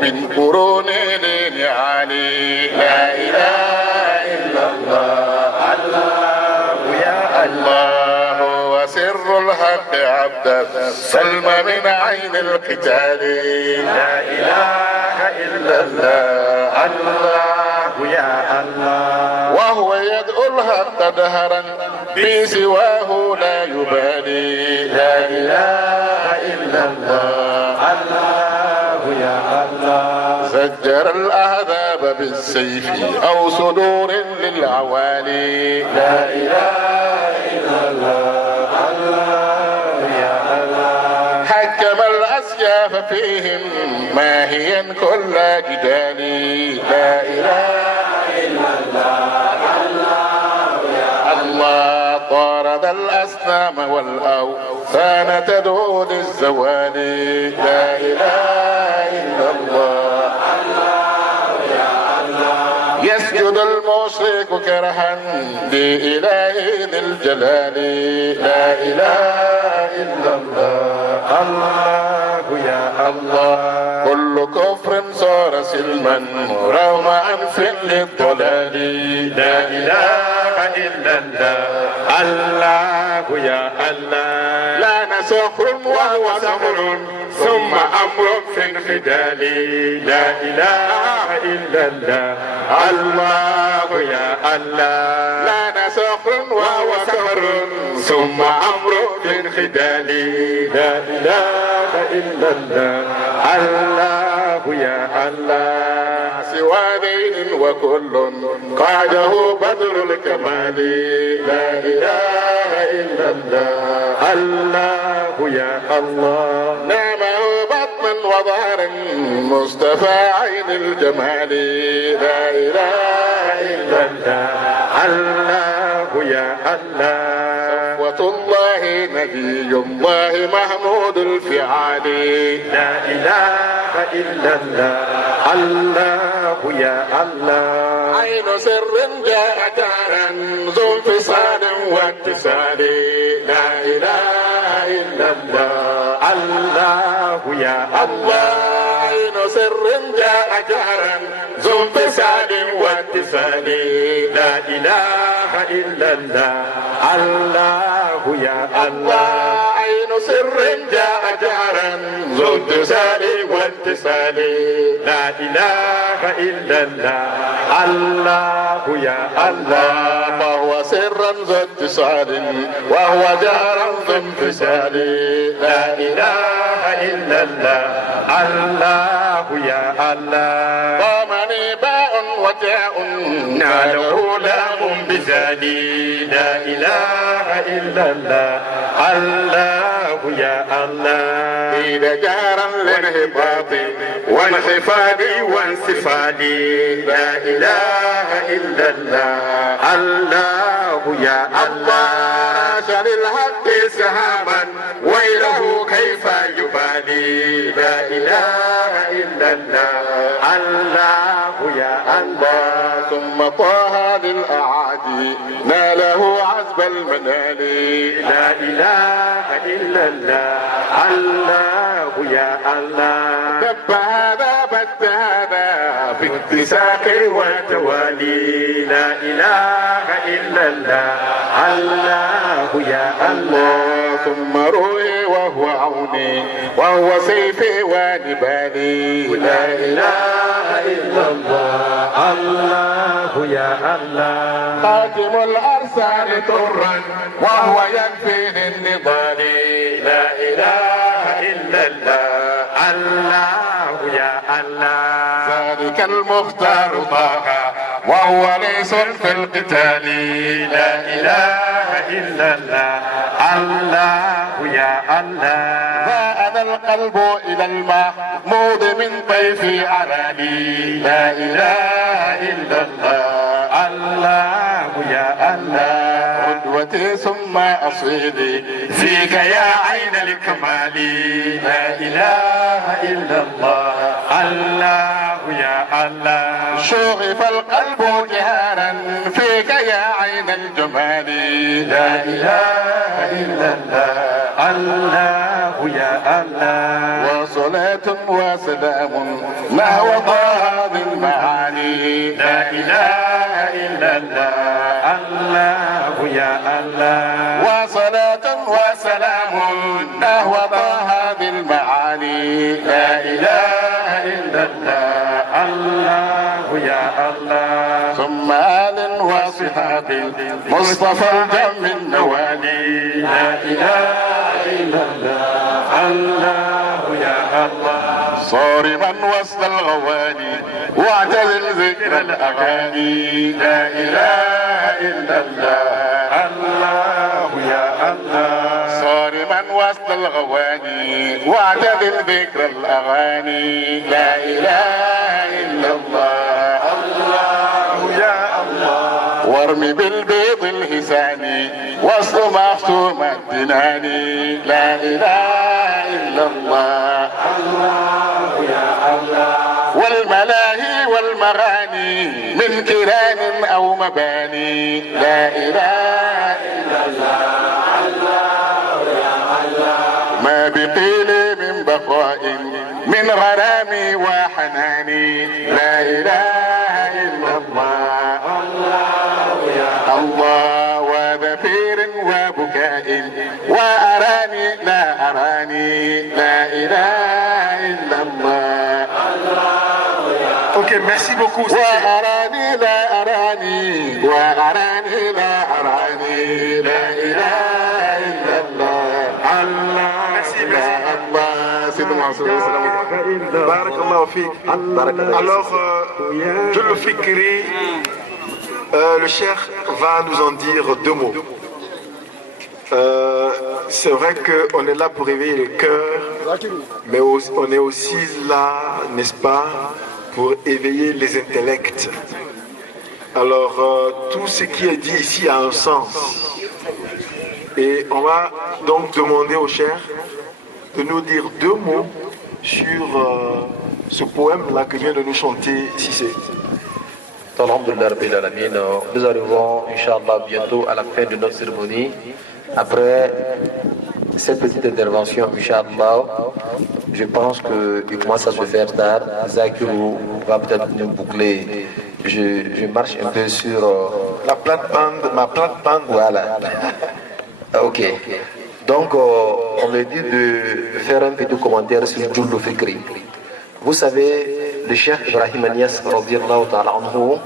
من قرون لنعالي لا إله إلا الله الله يا الله وسر الحق عبدا سلم من عين القتال لا إله إلا الله الله يا الله وهو يدعو الحق دهرا في سواه لا يبالي لا إله إلا الله الله يا الله زجر الأعذاب بالسيف أو صدور للعوالي لا إله إلا الله الله يا الله حكم الأسياف فيهم ماهيا كل جدالي لا إله إلا الله الله يا الله طارد الأصنام والأوثان تدعو للزوال لا إله إلا الله الله يا الله يسجد المشرك كرها لإله ذي الجلال لا إله إلا الله الله يا الله كل كفر صار سلما رغم أنف للضلال لا إله إلا الله الله يا الله لا نسخر وهو سخر ثم أمر في انخدال لا إله إلا الله الله يا الله لا نسخر وهو سخر ثم أمر في انخدال لا إله إلا الله الله يا الله سوى ذين وكل قاده بدر الكمال لا إله إلا الله الله يا الله نعمه بطنا وظهرا مصطفى عين الجمال لا إله إلا الله الله يا الله صفوة الله نبي الله محمود الفعال لا إله إلا الله الله يا الله عين سر جاء دارا ذو انفصال واتصال لا إله إلا الله الله يا الله عين سر جاء دارا ذو انفصال واتصال لا إله إلا الله الله يا الله عين سر جاء جهرا ذو اتصال واتصال لا إله إلا الله الله يا الله فهو سرا ذو اتصال وهو جهرا ذو انفصال لا إله إلا الله الله يا الله ضامني باء وتاء ناله لام بزاني لا إله إلا الله الله يا الله إذا جهرا لانهباط وانخفاض وانسفاض لا إله إلا الله الله يا الله راشد الحق سهاما ويله كيف يبالي لا إله إلا الله الله يا الله ثم طه للأعادي ناله عزب المنال لا إله إلا الله الله يا الله دب هذا بد هذا في اتساق والتوالي لا إله إلا الله الله يا الله ثم روحي وهو عوني وهو سيفي ونبالي لا إله إلا الله الله يا الله خاتم الأرسال طرا وهو ينفي النضال لا إله إلا الله الله يا الله ذلك المختار طه وهو ليس في القتال لا إله إلا الله الله يا الله فأذى القلب إلى المحمود من طيف علالي لا إله إلا الله الله يا الله قدوتي ثم أصيلي فيك يا عين الكمال لا إله إلا الله الله يا الله شغف القلب جهارا فيك يا عين الجمال لا إله إلا الله الله يا الله وصلاة وسلام نحو طه المعالي لا إله إلا الله الله يا الله وصلاة وسلام نحو طه المعالي لا إله إلا الله الله يا الله ثم آل وصحاب مصطفى جم النوالي لا إله إلا الله الله يا الله صارما وسط الغواني واعتزل ذكر الأغاني لا إله إلا الله الله يا الله صارما وسط الغواني واعتزل ذكر الأغاني لا إله إلا الله الله يا الله وارمي بالبيض الهساني وسط مختوم الدناني لا إله إلا الله الله يا الله والملاهي والمغاني من كران أو مباني لا إله إلا الله ما بقيل من بقاء من غرامي وحناني لا إله إلا الله الله وذفير وبكاء وأراني لا أراني لا إله إلا الله Ok, merci beaucoup. وأراني لا أراني وأراني لا أراني لا إله إلا الله الله الله سيدنا محمد بارك الله فيك. Alors, Jolo Fikri, le cheikh va nous en dire deux mots. C'est vrai qu'on est là pour réveiller les cœurs, mais on est aussi là, n'est-ce pas, pour éveiller les intellects. Alors, tout ce qui est dit ici a un sens. Et on va donc demander au cheikh de nous dire deux mots sur ce poème-là que vient de nous chanter Cissé. Alhamdulillah Rabbil Alamin. Nous arrivons, Inch'Allah, bientôt à la fin de notre cérémonie. Après cette petite intervention, Inch'Allah, je pense qu'il commence à se faire tard. Zakirou va peut-être nous boucler. Je marche un peu sur... La plate-bande, ma plate-bande. Voilà. Ok. Donc, on me dit de faire un petit commentaire sur Jolo Fikri. Vous savez, le Cheikh Ibrahim Niass radiyallahu ta'ala anhu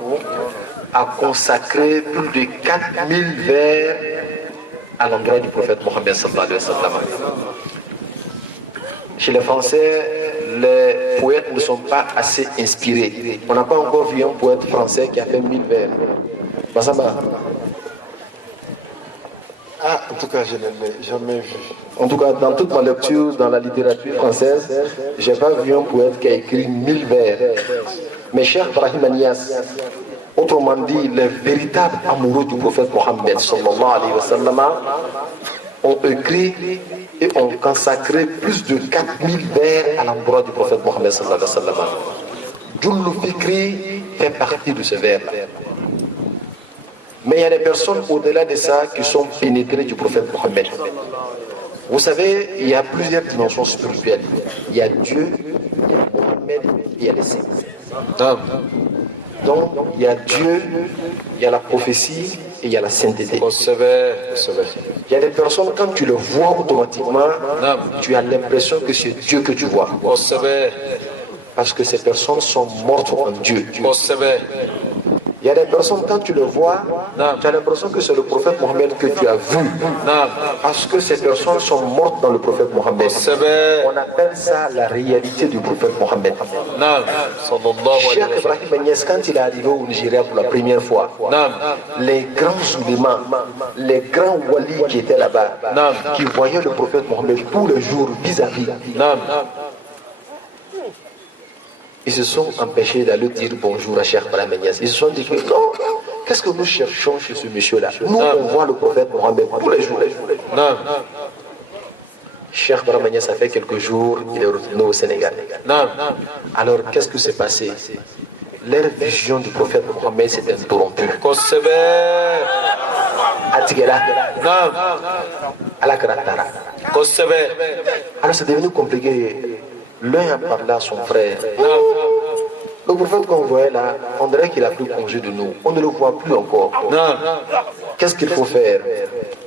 a consacré plus de 4000 vers à l'endroit du prophète Mohammed sallallahu alayhi wa sallam. Chez les Français, les poètes ne sont pas assez inspirés. On n'a pas encore vu un poète français qui a fait 1000 vers. Bassamba. Ah, en tout cas, je ne l'ai jamais vu. En tout cas, dans toute ma lecture dans la littérature française, je n'ai pas vu un poète qui a écrit 1000 vers. Mais cher Ibrahim Niass, autrement dit, les véritables amoureux du prophète Mohammed sallallahu alayhi wa sallam ont écrit et ont consacré plus de 4000 vers à l'endroit du prophète Mohammed sallallahu alayhi wa sallam. Jullu Fikri fait partie de ce vers-là. Mais il y a des personnes au-delà de ça qui sont pénétrées du prophète Mohammed. Vous savez, il y a plusieurs dimensions spirituelles. Il y a Dieu, il y a Mohammed, il y a les saints. Donc, il y a Dieu, il y a la prophétie et il y a la sainteté. Il y a des personnes, quand tu le vois automatiquement, tu as l'impression que c'est Dieu que tu vois. Parce que ces personnes sont mortes en Dieu. Il y a des personnes, quand tu le vois, tu as l'impression que c'est le prophète Mohammed que tu as vu. Parce que ces personnes sont mortes dans le prophète Mohammed. On appelle ça la réalité du prophète Mohammed. Cheikh Ibrahim Niass, quand il est arrivé au Nigeria pour la première fois, les grands oulémas, les grands walis qui étaient là-bas, qui voyaient le prophète Mohammed tous les jours vis-à-vis, ils se sont empêchés d'aller dire bonjour à Cheikh Ibrahim Niass. Ils se sont dit que non, qu'est-ce que nous cherchons chez ce monsieur-là? Nous, on voit le prophète Mohammed tous les jours. Cheikh Ibrahim Niass a fait quelques jours, il est retourné au Sénégal. Alors, qu'est-ce qui s'est passé? Leur vision du prophète Mohammed s'est interrompue. Atigela. À la Karatara. Alors, c'est devenu compliqué. L'un a parlé à son frère. Le prophète qu'on voyait là, on dirait qu'il a pris congé de nous. On ne le voit plus encore. Qu'est-ce qu'il faut faire?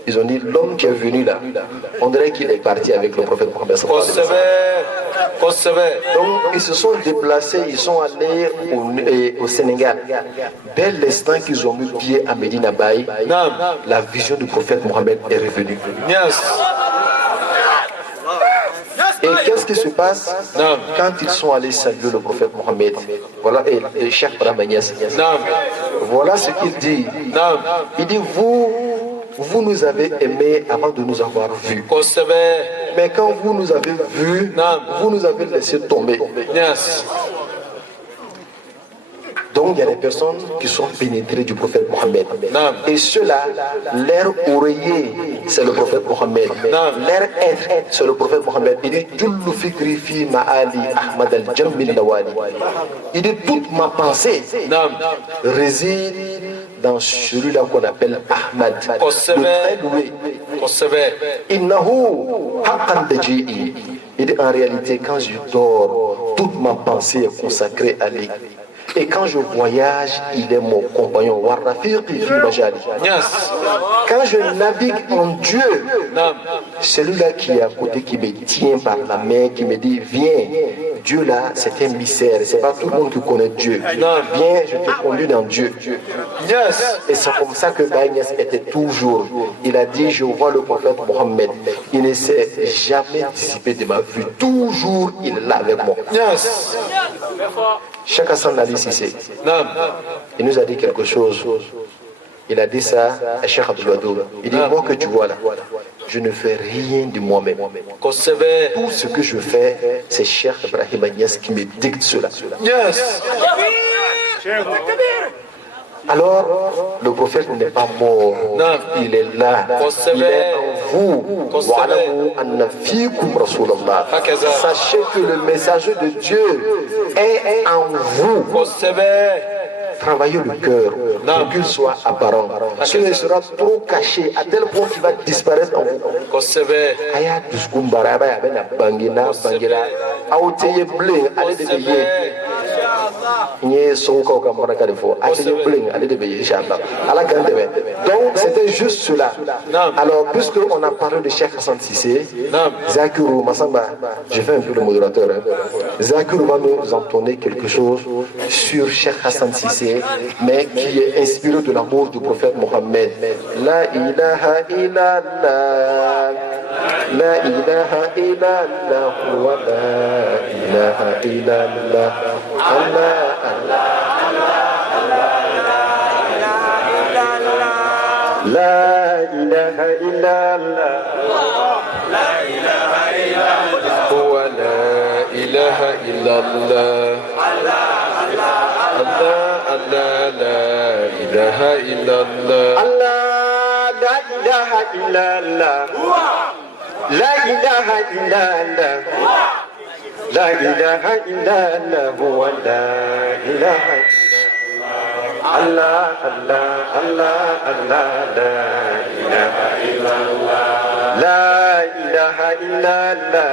Ils ont dit, l'homme qui est venu là, on dirait qu'il est parti avec le prophète Mohammed. Donc ils se sont déplacés, ils sont allés au Sénégal. Dès l'instant qu'ils ont mis pied à Medina Baye, la vision du prophète Mohammed est revenue. Et qu'est-ce qui se passe quand ils sont allés saluer le prophète Mohammed? Voilà, et Cheikh Ibrahim Niass. Voilà ce qu'il dit. Il dit, vous nous avez aimés avant de nous avoir vus. Mais quand vous nous avez vus, vous nous avez laissé tomber. Donc il y a des personnes qui sont pénétrées du prophète Mohammed. Et ceux-là, leur oreiller, c'est le prophète Mohammed. Leur être, c'est le prophète Mohammed. Il dit, Jullu fikri fi ma'ali Ahmad al-Jammil Nawali. Il dit, toute ma pensée réside dans celui-là qu'on appelle Ahmad, le très doué. Innahu haqqan daji'i. Il dit, en réalité, quand je dors, toute ma pensée est consacrée à lui. Et quand je voyage, il est mon compagnon. Quand je navigue en Dieu, celui-là qui est à côté, qui me tient par la main, qui me dit, viens. Dieu là, c'est un mystère. C'est pas tout le monde qui connaît Dieu. Viens, je te conduis dans Dieu. Et c'est comme ça que Baïnias était toujours. Il a dit, je vois le prophète Mohammed. Il ne s'est jamais dissipé de ma vue. Toujours, il est là avec moi. Cheikh Hassan Ali Cissé, il nous a dit quelque chose. Il a dit ça à Cheikh Abdul Wadoud. Il dit, moi que tu vois là, je ne fais rien de moi-même. Tout ce que je fais, c'est Cheikh Ibrahim Niass qui me dicte cela. Alors, le prophète n'est pas mort. Il est là. Il est en vous. Sachez que le messager de Dieu est en vous. Travaillez le cœur pour qu'il soit apparent. Qu'il sera trop caché à tel point qu'il va disparaître en vous. ni son ko ka mona ka defo ati bling ali de be inchallah ala grande ben. Donc c'était juste cela. Alors puisque on a parlé de Cheikh Hassan Cissé, Zakirou Massamba, je fais un peu le modérateur, Zakirou va nous entonner quelque chose sur Cheikh Hassan Cissé, mais qui est inspiré de l'amour du prophète Mohammed. La ilaha illallah, la ilaha illallah, wa la ilaha illallah, Allah, Allah. La ilaha illallah, la ilaha illallah, wa la ilaha illallah, Allah, Allah, la ilaha illallah, Allah, la ilaha illallah, la ilaha illallah, la ilaha illallah, wa la ilaha illallah. Allah, Allah, Allah, Allah, la ilaha illallah,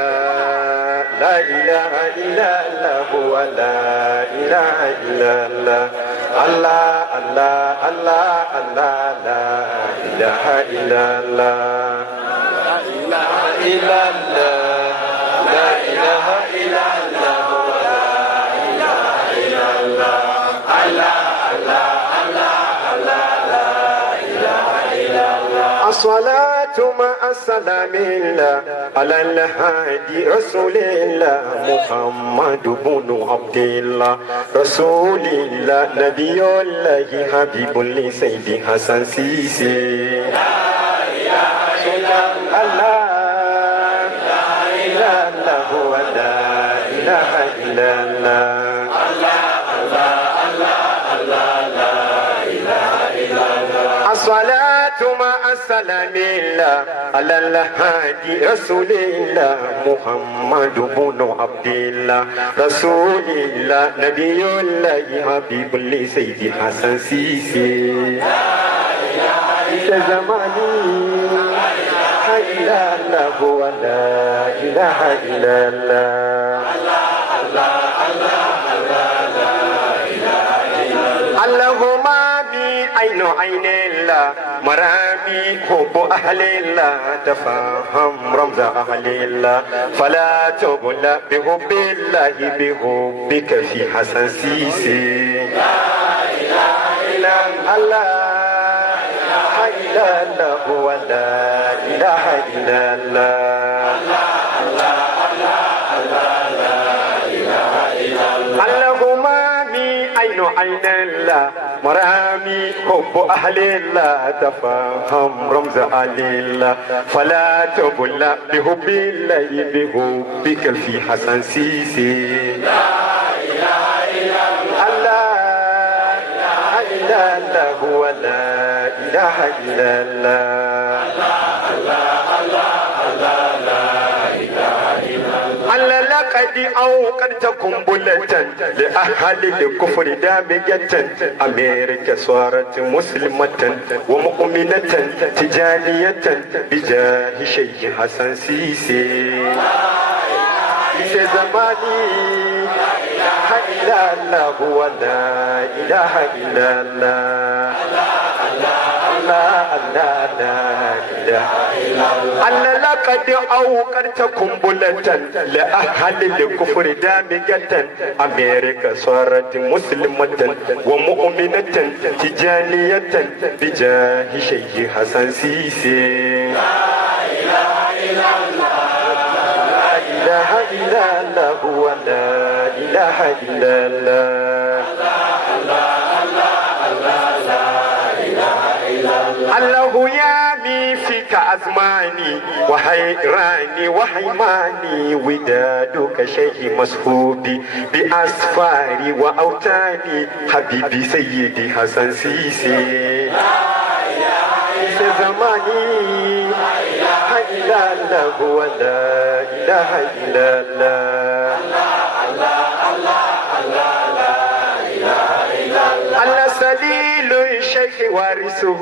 la ilaha illallah, wa la ilaha illallah. Allah, Allah, Allah, Allah, la ilaha illallah, la ilaha illallah, la ilaha illallah, wa la ilaha illallah. Allah. الصلاة مع السلام الله على الهادي رسول الله محمد بن عبد الله رسول الله نبي الله حبيب لسيدي حسن سيسي. لا إله إلا الله، لا إله إلا هو، لا إله إلا الله. الصلاة مع السلام الله على الهادي رسول الله محمد بن عبد الله رسول الله نبي الله حبيب لسيدي حسن سيسي. لا إله إلا زماني، لا إله إلا الله، ولا إله إلا الله. اللهم عين عين الله مرامي حب أهل الله تفهم رمز أهل الله فلا تبلى بحب الله بحبك في حسن سيسي. لا إله إلا الله، لا إله إلا الله، ولا إله إلا الله. اللهم عين عين الله مرامي حب أهل الله تفهم رمز أهل الله فلا تبلى بحب الله بحبك في حسن سيسي. لا إله إلا الله، لا إله إلا الله، ولا إله إلا الله. على لقد أوقدت قنبلة لأهل الكفر دامجة أمريكا صارت مسلمة ومؤمنة تجارية بجاه شيخ حسن سيسي. في زماني لا إله إلا الله، ولا إله إلا الله. أنا لقد أوقدت قنبلة لأهل الكفر دامجة أمريكا صارت مسلمة ومؤمنة تجانية بجاه شيخ حسن سيسي. لا إله إلا الله، لا إله إلا الله، ولا إله إلا الله. الله يامي فيك أزماني وحيراني وحيماني ودادك شيخ مسحوبي بأسفاري وأوتاني حبيبي سيدي حسن سيسي. لا إله إلا زماني، لا إله إلا الله، ولا إله إلا الله. الله سليل الشيخ وارثه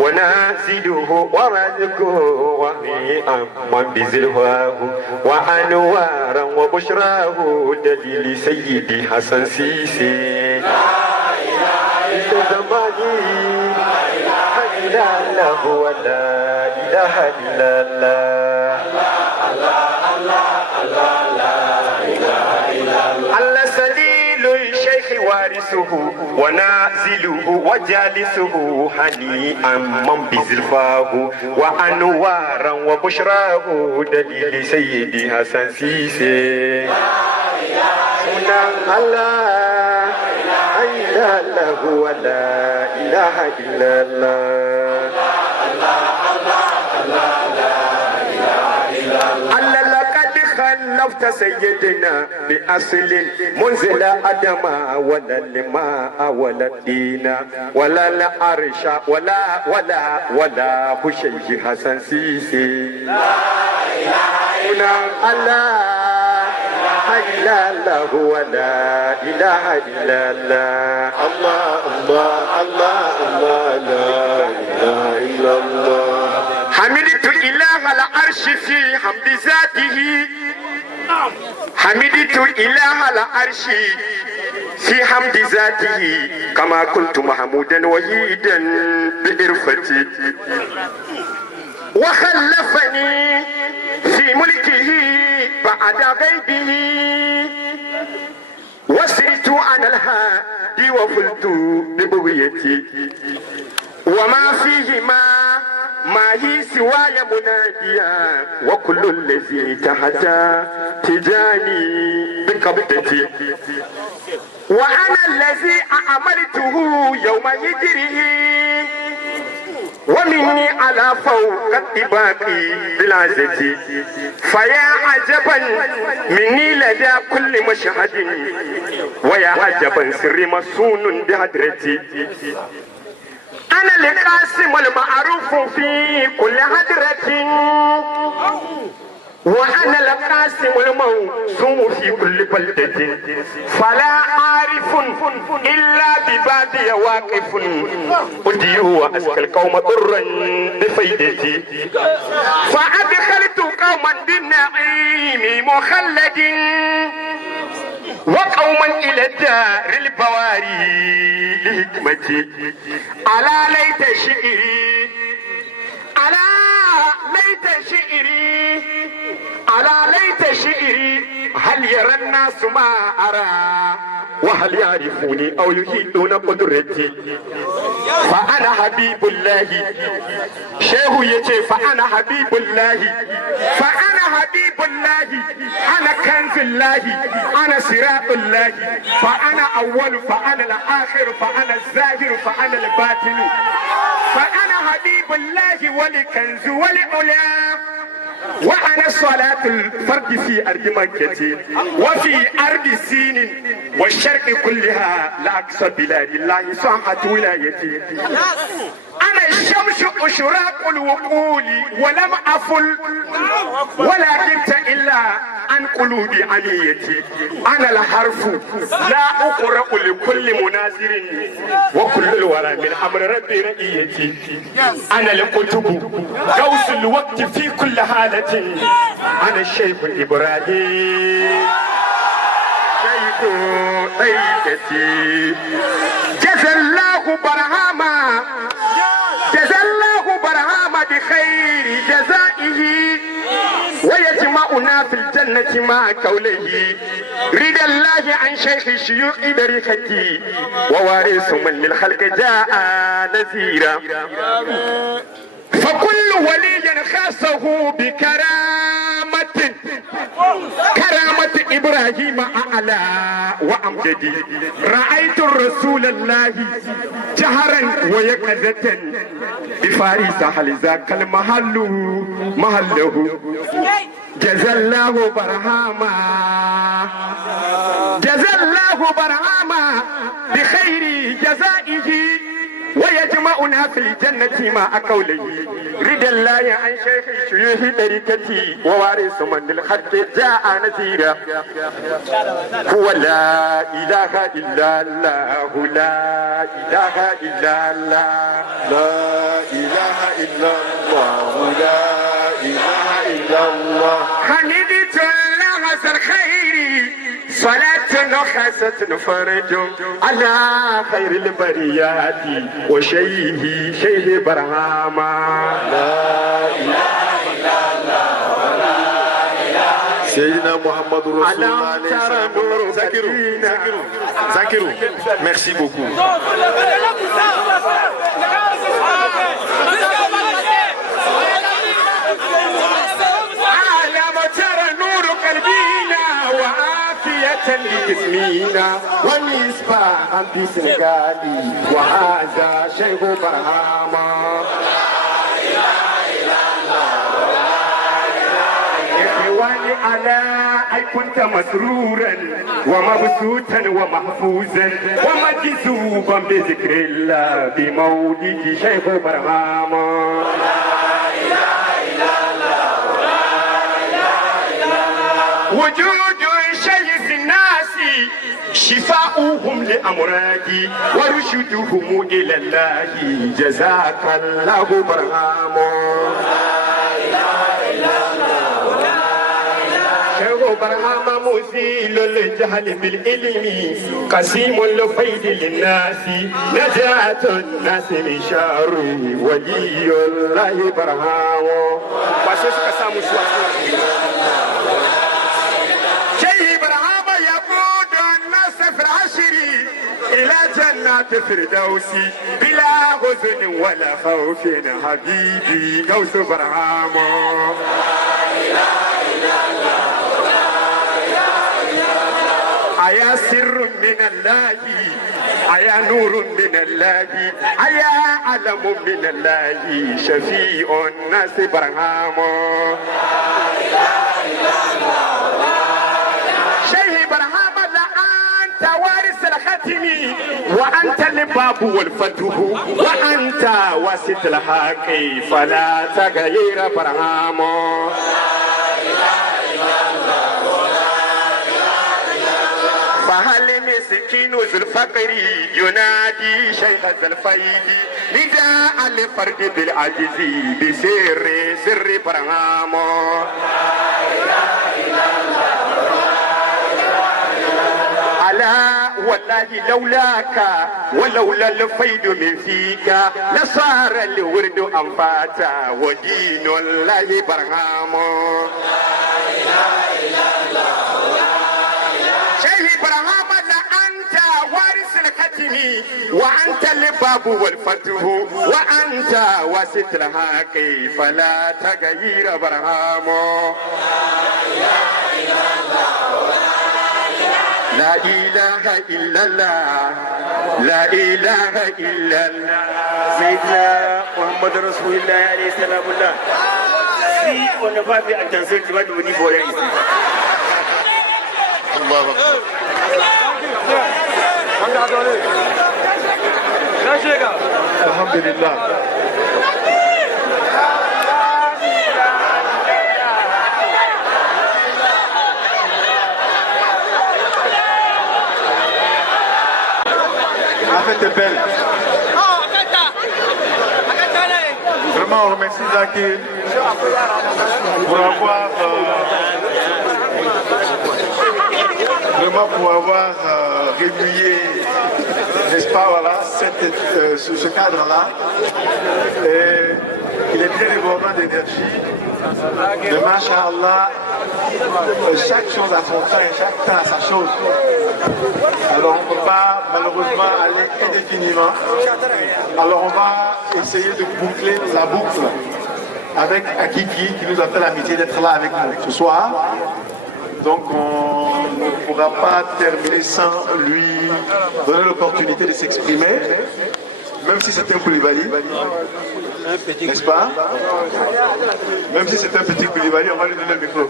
ونازله ورزقه وهيئا من بزلواه وأنوارا وبشراه دليل سيدي حسن سيسي. الله ولا إله إلا الله الله سليل الشيخ وارثه ونازله وجالسه هنيئا من بزلفاه وأنوارا وبشراه دليل سيدي حسن سيسي الله إله الله ولا إله إلا الله الله لقد خلفت سيدنا بأصل منزل أدم ولا الماء ولا الدين ولا العرش ولا خشيه حسن سيسي لا إله إلا الله ولا إله إلا الله الله الله الله لا إله إلا الله حمدت إله العرش في حمد ذاته حمدت إله العرش في حمد ذاته كما كنت محمودا وحيدا بإرفتي وخلفني في ملكه بعد غيبه وسرت عن الهادي وفلت ببغيتي وما فيهما ما هي سواي مناديا وكل الذي تحت تجاني بقبضتي وأنا الذي أعملته يوم هجره ومني على فوق الطباق بلازتي فيا عجبا مني لدى كل مشهد ويا عجبا سر مسون بهدرتي أنا القاسم المعروف في كل هدرة وأنا القاسم الموسوم في كل بلدة فلا عارف إلا ببابي واقف أدي وأسكى القوم ضرا بفيدتي فأدخلت قوما بالنعيم مخلد وقوما إلى الدار البواري لحكمتي ألا ليت شئري ألا ليت شئري ألا ليت شئري هل يرى الناس ما أرى وهل يعرفوني أو يحيطون قدرتي فأنا حبيب الله شيخ يتي فأنا حبيب الله فأنا حبيب الله أنا كنز الله أنا صراط الله فأنا أول فأنا الآخر فأنا الظاهر فأنا الباطن فأنا حبيب الله ولكنز ولعلا وأنا صلاة الفرد في أرض مكة وفي أرض سين والشرق كلها لأقصى بلاد الله صاحت ولايتي أنا الشمس أشراق الوقود ولم أفل ولا جبت إلا عن قلوب عنيتي أنا الحرف لا أقرأ لكل مناظر وكل الورى من أمر ربي رئيتي أنا الكتب غوث الوقت في كل حالة أنا الشيخ إبراهيم شيخ طيبتي جزا الله برهاما جزا الله برهاما بخير جزائه ويجمعنا في الجنة مع قوله رضا الله عن شيخ الشيوخ بريختي ووارث من للخلق جاء نذيرا فكل ولي خاصه بكرامة كرامة إبراهيم أعلى وأمجدي رأيت الرسول الله جهرا ويقظة بفارس هل ذاك المحل محله جزا الله برهاما جزا الله برهاما بخير جزائه ويجمعنا في الجنة مع قوله رضا الله عن شيخ الشيوخ بركتي ووارث من الخلق جاء نذيرا هو لا إله إلا الله لا إله إلا الله لا إله إلا الله لا إله إلا الله حمدت الله ذا الخير صلاة خاصة فرج على خير البريات وشيه شيه برهاما لا إله إلا الله ولا إله Sayyidina Muhammad Rasulullah. Zakirou, merci beaucoup. لجسمينا والمصباح في سنغالي وهذا شيخ برهاما إخواني على أي كنت مسرورا ومبسوطا ومحفوظا ومجذوبا بذكر الله بمولد شيخ برهاما وجود شيخ الناس شفاؤهم لأمراضي ورشدهم إلى الله جزاك الله برهاما شيخ برهاما مزيل الجهل بالعلم قسيم الفيد للناس نجاة الناس من شر ولي الله برهاما وشيخ كسامو إلى جنات فردوسي بلا غزن ولا خوف حبيبي غوث برهاما أيا سر من الله أيا نور من الله أيا علم من الله شفيع الناس برهاما شيخ برهاما أنت وارث الختم وأنت الباب والفتح وأنت واسط الحق فلا تغير برهاما فهل مسكين ذو الفقر ينادي شيخ ذا الفيد نداء لفرد بالعجز بسر برهاما والله لولاك ولولا الفيد من فيك لصار الورد أنفاتا ودين الله برهاما شيخ برهاما أنت وارث الختم وأنت الباب والفتح وأنت واسط الحق فلا تغير برهاما لا إله إلا الله لا إله إلا الله سيدنا محمد رسول الله عليه السلام الله si on n'a pas fait attention tu vas devenir volé ici Allah Alhamdulillah. La fête est belle. Vraiment, on remercie Zakir pour avoir régulier, n'est-ce pas, voilà, ce cadre-là. Et il est très débordant d'énergie. De Masha'Allah, chaque chose a son temps et chaque temps a sa chose. Alors on ne peut pas malheureusement aller indéfiniment. Alors on va essayer de boucler la boucle avec Akiki qui nous a fait l'amitié d'être là avec nous ce soir. Donc on ne pourra pas terminer sans lui donner l'opportunité de s'exprimer, même si c'est un Koulibaly, n'est-ce pas? Même si c'est un petit Koulibaly, on va lui donner le micro.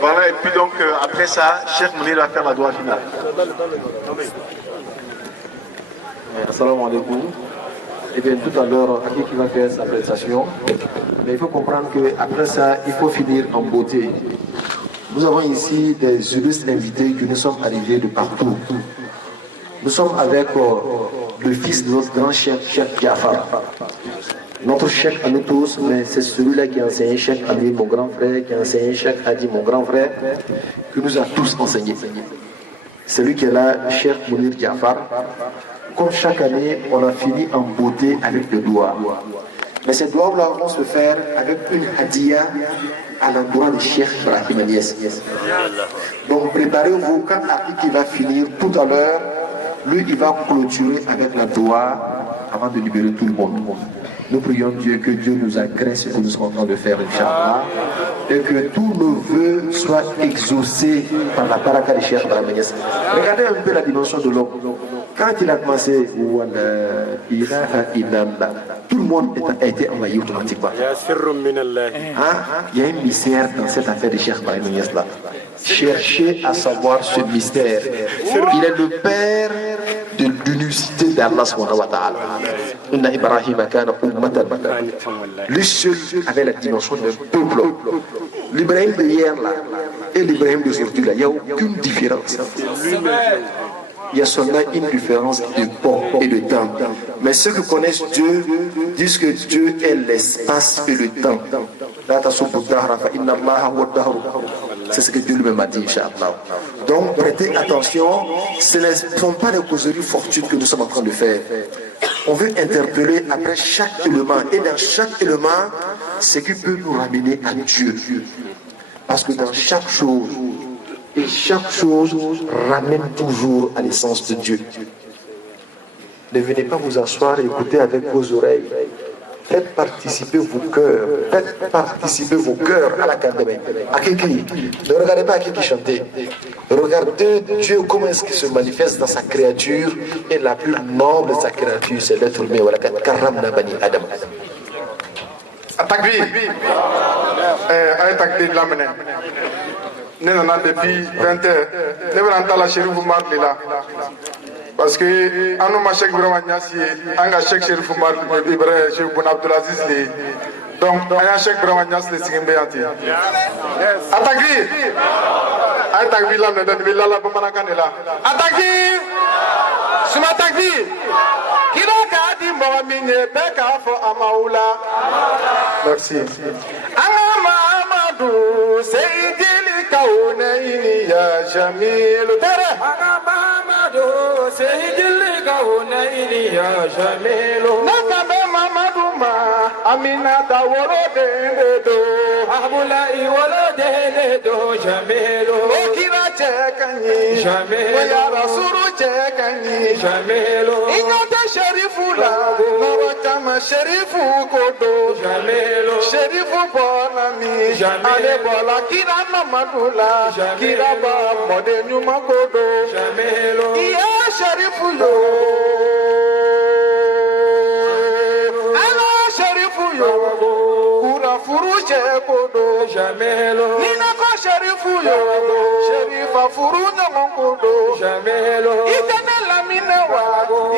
Voilà, et puis donc après ça, Cheikh Mounir va faire la doigt finale. Assalamu alaikum. Eh bien, tout à l'heure, Akiki va faire sa prestation. Mais il faut comprendre qu'après ça, il faut finir en beauté. Nous avons ici des illustres invités qui nous sont arrivés de partout. Nous sommes avec le fils de notre grand chef, Cheikh Jafar. Notre chef à nous tous, mais c'est celui-là qui a enseigné Cheikh Ami, mon grand frère, qui a enseigné Cheikh Hadi, mon grand frère, qui nous a tous enseignés. celui qui est là, Cheikh Mounir Jafar. Comme chaque année, on a fini en beauté avec le doigt. Mais ces doigts-là vont se faire avec une hadiya à l'endroit de Cheikh Ibrahim Niass. Donc préparez-vous, quand Akiki va finir tout à l'heure, lui il va clôturer avec la doigt avant de libérer tout le monde. Nous prions Dieu que Dieu nous agresse ce que nous sommes en train de faire, Inch'Allah, et que tous nos vœux soient exaucés par la baraka de Cheikh Ibrahim Niass. Regardez un peu la dimension de l'homme. Quand il a commencé, tout le monde a été envahi automatiquement. Il y a un mystère dans cette affaire de Cheikh Ibrahim Niass là. Cherchez à savoir ce mystère. Il est le père de l'unicité d'Allah subhanahu wa ta'ala. Inna Ibrahim kana ummatan. Lui seul avait la dimension d'un peuple. L'Ibrahim de hier là et l'Ibrahim d'aujourd'hui là, il n'y a aucune différence. Il y a seulement une différence de temps et de temps. Mais ceux qui connaissent Dieu disent que Dieu est l'espace et le temps. C'est ce que Dieu lui-même a dit, Inch'Allah. Donc prêtez attention, ce ne sont pas des causeries fortunes que nous sommes en train de faire. On veut interpeller après chaque élément. Et dans chaque élément, ce qui peut nous ramener à Dieu. Parce que dans chaque chose, et chaque chose ramène toujours à l'essence de Dieu. Ne venez pas vous asseoir et écouter avec vos oreilles. Faites participer vos cœurs. Faites participer vos cœurs à la Kandemé. À Kiki. Ne regardez pas à Kiki chanter. Regardez Dieu comment est-ce qu'il se manifeste dans sa créature. Et la plus noble de sa créature, c'est l'être humain. Karam Nabani Adam. Takbir. Takbir lamene. Nous sommes depuis 20 heures. Nous sommes dans la Chérif Oumar là. Parce que nous sommes Cheikh Ibrahim Niass, nous sommes Cheikh Chérif Oumar Ibrahim, Cheikh Boun Abdelaziz. Donc, nous sommes Cheikh Ibrahim Niass, les Sigimbeyanti. Atakbir. Atakbir là, nous sommes là, nous sommes là. Atakbir. Suma takbir. Kira kadi mohamine beka fo amaula. Merci. Amadou Seydil Kaounaini ya Jamil. Amadou Seydil Kaounaini ya Jamil. Nakabe Mamadou ma Aminata wolo do. Abula I wolo do Jamil. Okira chekani Jamil. Oya Rasulu chekani Jamil. Ingata Sherifu la Nawakama Sherifu kodo Jamil. Sherifu bonami Ale bola kira Mamadula Kira ba mode nyuma kodo Jamil. Iya Sherifu yo Ala Sherifu yo Kura furuje kodo Jamil. Nina ko Sherifu yo Sherifa furu nyama kodo Jamil. Itene lamine wa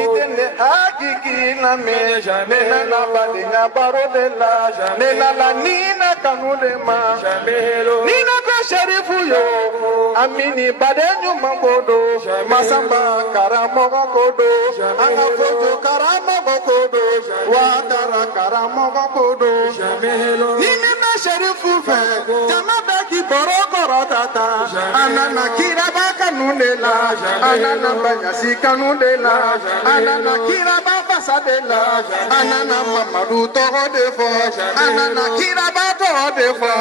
Itene hakiki na me Nena la badinga barodela Nena la nina kanudema Nina ko Sherifu yo Amini badenyu makodo Masamba karamogo kodo Anga foto karamogo kodo Wakara karamogo kodo Nina Sherifu fe Jama beki borokoro tata Anana kiraba kanundela Anana banyasi kanundela Anana kiraba fasadela Anana Mamadou toho defo Anana kiraba toho defo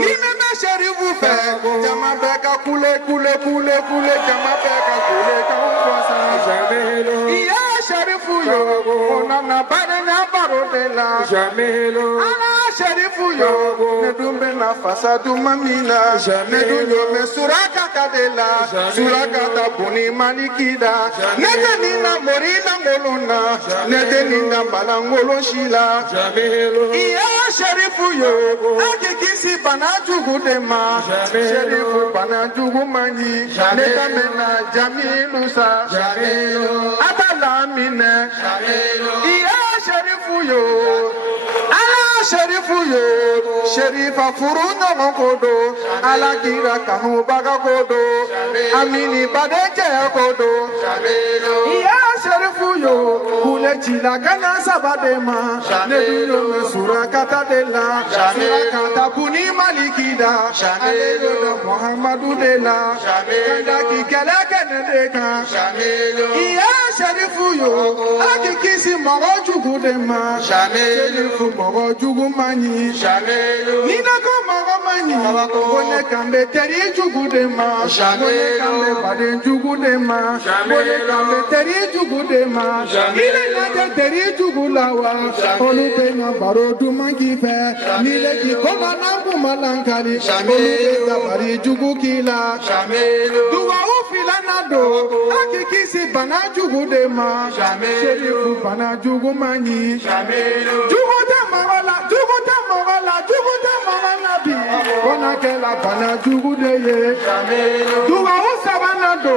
Nina Sherifu fe Jama beka kule Jama beka kule Iya Sherifu yo Onana barenya barodela Ana Sherifu yo Nedumbe na fasadu mamina Nedunyo me suraka kadela Suraka tabuni malikida Nedenina morina ngoluna Nedenina balangolo shila Iya Sherifu yo Akikisi banajugu dema Sherifu banajugu manyi Nedamena jamilusa Atalamine Iya Sherifu yo Sherifu yo Sherifa furuno mokodo Alakira kanu baga kodo Amini badeje kodo Iya Sherifu yo Kule wule chila kana sabadema ne duno me sura kata de la sura kata buni malikida alelo da Muhammadu de la kanda ki kala kene de ka iya sharifu yo akikisi mogo jugu de ma sharifu mogo jugu mani nina ko mogo mani one kambe teri jugu de ma one kambe bade jugu de ma one kambe teri jugu de ma ile na teri jugu lawa olu be na baro du mangi fe nile ki koma na bu malankali olu be na bari jugu kila duwa ufila na do akikisi bana jugu de ma sherifu bana jugu mani jugu de mawala jugu de mawala jugu de mawala bi ona kela bana jugu de ye duwa usabana do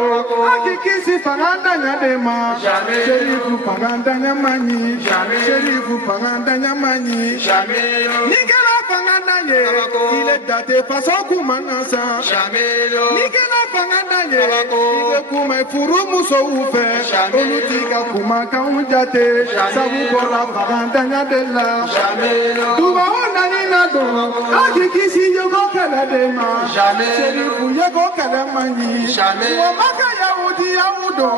akikisi fanganda nya de ma sherifu fanganda nya mani sherifu fanganda nya mani nikela fanganda ye ile date faso kumana sa nikela fanganda ye ile kuma furu muso ufe olutika kuma kan jate sabu bola fanganda nya de la duwa ona ni na do akikisi yogo kala de ma sherifu yogo kala mani wa maka yahudi yahudo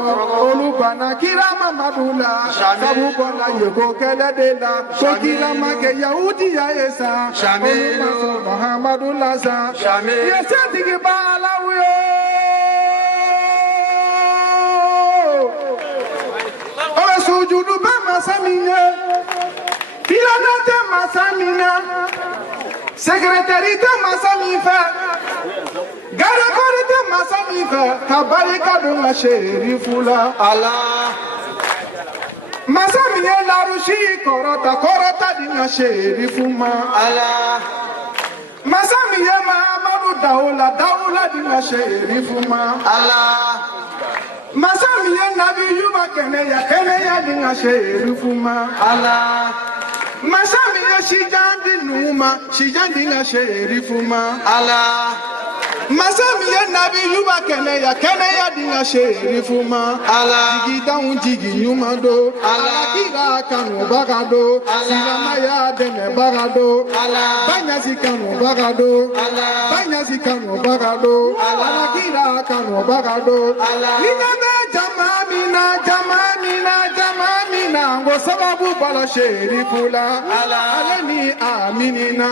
olubana kira mamadula sabu bola yogo kala de la so kira make yahudi ya esa olubana muhammadula sa yesa digi bala wo ora sujudu ba masamina filanate masamina secrétaire masamifa garakorite masamifa kabarika do la sherifula Allah masamiye la rushi korota dinga sherifuma Allah masamiye Muhammadu daula dinga sherifuma Allah masamiye nabi yuba kene ya dinga sherifuma Allah masami ya shijandi numa shijandi nga sherifuma Allah masami ya nabi yuba kene ya dinga sherifuma Allah jigi daun jigi nyuma do Allah kira kanu bagado Allah ya dene bagado Allah banyasi kanu bagado Allah banyasi kanu bagado Allah kira kanu bagado Allah ninabe jamamina ngo sababu bala sherifula alani aminina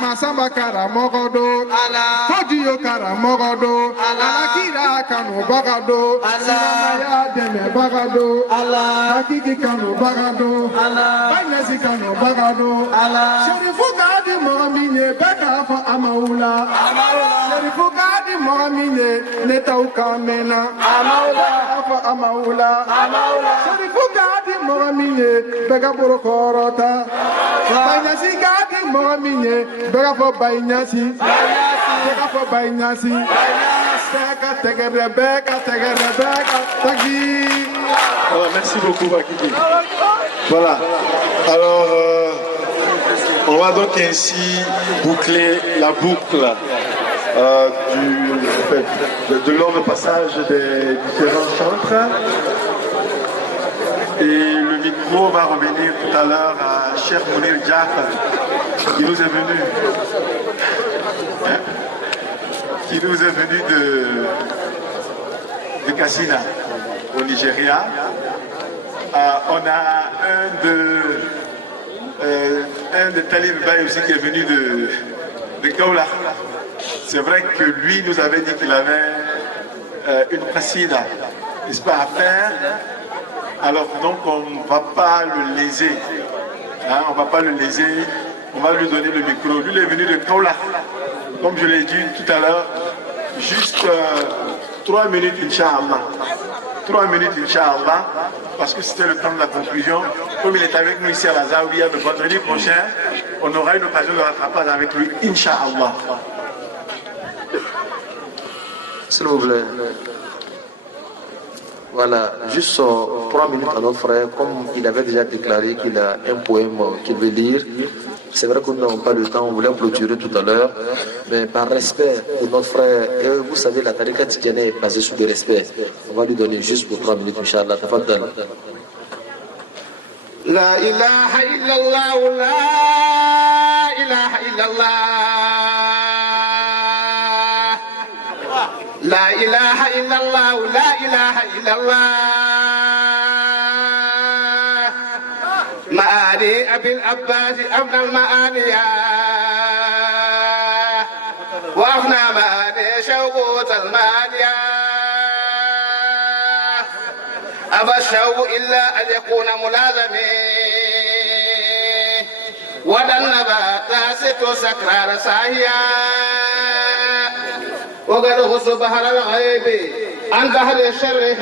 masamba kara mogodo fodiyo kara mogodo alakira kanu bagado ya deme bagado hakiki kanu bagado banyasi kanu bagado sherifu gadi momine beka fa amaula sherifu gadi momine netau kamena fa amaula sherifu gadi momine beka boro korota banyasi gadi momine beka fo banyasi beka fo banyasi beka tegere beka tagi. Voilà, merci beaucoup Bakiki. Voilà. Alors on va donc ainsi boucler la boucle de l'ordre de passage des différents chantres. Et le micro va revenir tout à l'heure à Cheikh Mounir Diafar, qui nous est venu de Kassina, au Nigeria. On a un de Talib Baye aussi qui est venu de Kaoula. C'est vrai que lui nous avait dit qu'il avait une qasida, n'est-ce pas, à faire. Alors donc on ne va pas le léser. On ne va pas le léser. On va lui donner le micro. Lui il est venu de Kaoula. Comme je l'ai dit tout à l'heure, juste 3 minutes, Inch'Allah. 3 minutes, Inch'Allah, parce que c'était le temps de la conclusion. Comme il est avec nous ici à la Zawiya, le vendredi prochain, on aura une occasion de rattrapage avec lui, Inch'Allah. S'il vous plaît. Voilà, juste 3 minutes à notre frère, comme il avait déjà déclaré qu'il a un poème qu'il veut lire. C'est vrai que nous n'avons pas le temps, on voulait clôturer tout à l'heure, mais par respect pour notre frère, et vous savez, la tariqa tidjana est basée sur le respect. On va lui donner juste pour 3 minutes, Inch'Allah. Tafaddal. لا إله إلا الله لا إله إلا الله لا إله إلا الله لا إله إلا الله معاني أبي العباس أبنى المعانية وأغنى معاني شوقوت المانية أبى الشوق إلا أن يكون ملازمي ودنبا تاسط سكرار ساهيا وقد غص بحر الغيب عن بحر الشر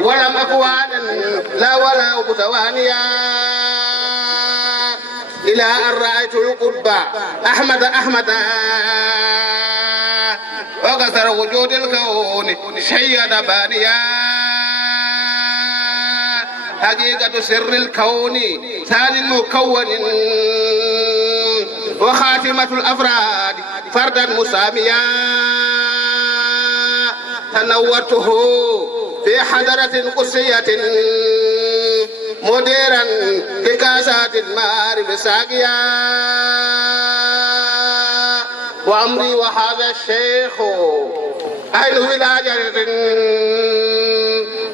ولم أكوانا لا ولا متوانيا إلى أن رأيت القربى أحمد وقصر وجود الكون شيد بانيا حقيقة سر الكون ثاني مكون وخاتمة الأفراد فردا مساميا تنورته في حضرة قدسية مديرا بكاسات المعارف ساقيا وأمري وهذا الشيخ أهل ولاية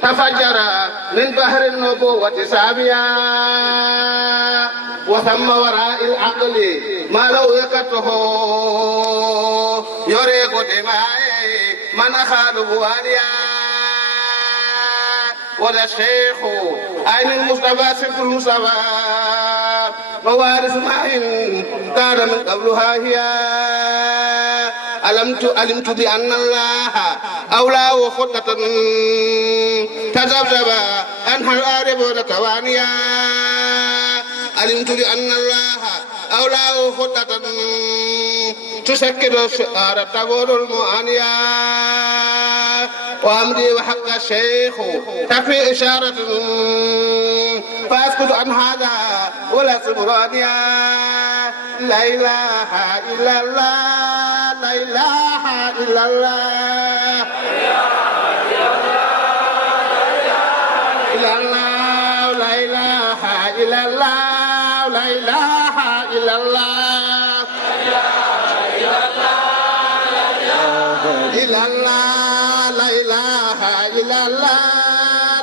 تفجر من بحر النبوة سابيا وثم وراء العقل ما لو يكته يريق دمائي من أخاله واليا وذا الشيخ أين المصطفى سبت المصطفى موارث معين دار من قبلها هي علمت بأن الله أولاه خطة تذبذب عنها الآرب توانيا علمت بأن الله أولاه خطة تسكر الشعار تقول المعانيا وأمري وحق الشيخ تكفي إشارة فأسكت عن هذا ولا سبرانيا لا إله إلا الله لا إله إلا الله إلا الله لا إله إلا الله لا إله إلا الله إلا الله لا إله إلا الله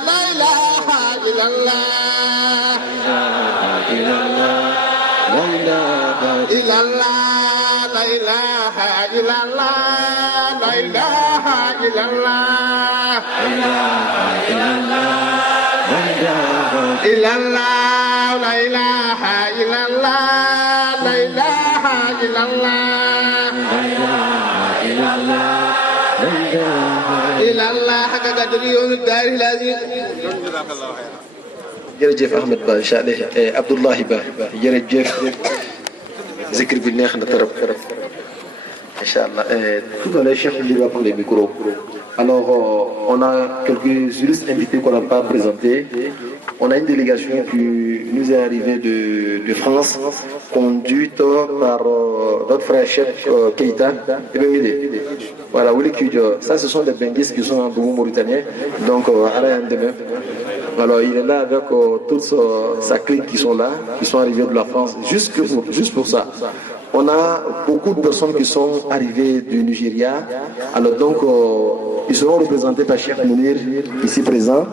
لا إله إلا الله إلا الله لا إله إلا الله لا إله إلا الله إلا الله لا إله إلا الله لا إله إلا الله إلا الله حق قدر يوم الدار العظيم jërëjëf Ahmed Ba incha allah Abdoulahi Ba jërëjëf zikr bi neex na trop incha allah tout à l'heure Cheikh Ly va prendre le micro. Alors on a quelques juristes invités qu'on n'a pas présentés. On a une délégation qui nous est arrivée de France, conduite par notre frère chef Keïta et Bemile. Voilà, ça ce sont des benguistes qui sont en Boumou mauritanien. Donc Alain Deme. Alors il est là avec toute sa clique qui sont là, qui sont arrivés de la France, juste pour ça. On a beaucoup de personnes qui sont arrivées du Nigeria. Alors donc ils seront représentés par Cheikh Mounir ici présent.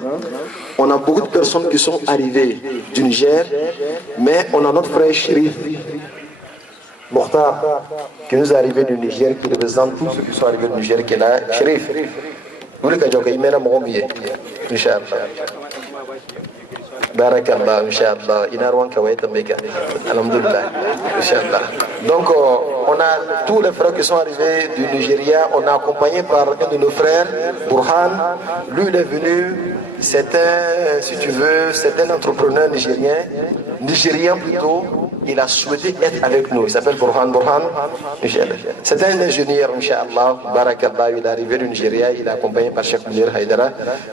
On a beaucoup de personnes qui sont arrivées du Niger, mais on a notre frère Chérif Mokhtar qui nous est arrivé du Niger, qui représente tous ceux qui sont arrivés du Niger, qui est là. Chérif, vous voulez que je mette mon billet, Inch'Allah. Barakallah, Inch'Allah. Inarwan Kawaïta Mega. Alhamdulillah. Inch'Allah. Donc, on a tous les frères qui sont arrivés du Nigeria. On a accompagné par un de nos frères, Burhan. Lui, il est venu. C'est un, si tu veux, c'est un entrepreneur nigérien plutôt. Il a souhaité être avec nous. Il s'appelle Burhan. C'est un ingénieur, Inch'Allah. Barakallah, il est arrivé du Nigeria. Il est accompagné par Cheikh Mounir Haïdara.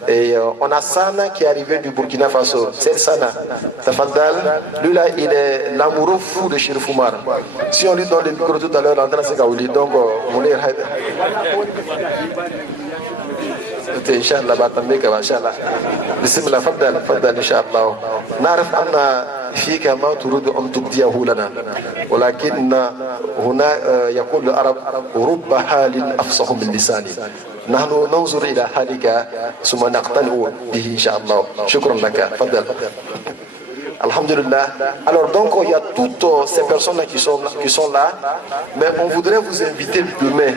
Et on a Sana qui est arrivé du Burkina Faso. C'est Sana. Tafaddal. Lui là, il est l'amoureux fou de Chérif Oumar. Si on lui donne le micro tout à l'heure, l'entrée c'est Kaouli. Donc, Mounir Haïdara. إن شاء الله باتميك إن شاء الله بسم الله فضل إن شاء الله نعرف أن فيك ما تريد أن تبديه لنا ولكن هنا يقول العرب رب حال أفصح من لساني نحن ننظر إلى حالك ثم نقتنع به إن شاء الله شكرا لك فضل Alhamdulillah. Alors donc il y a toutes ces personnes qui sont là, mais on voudrait vous inviter demain.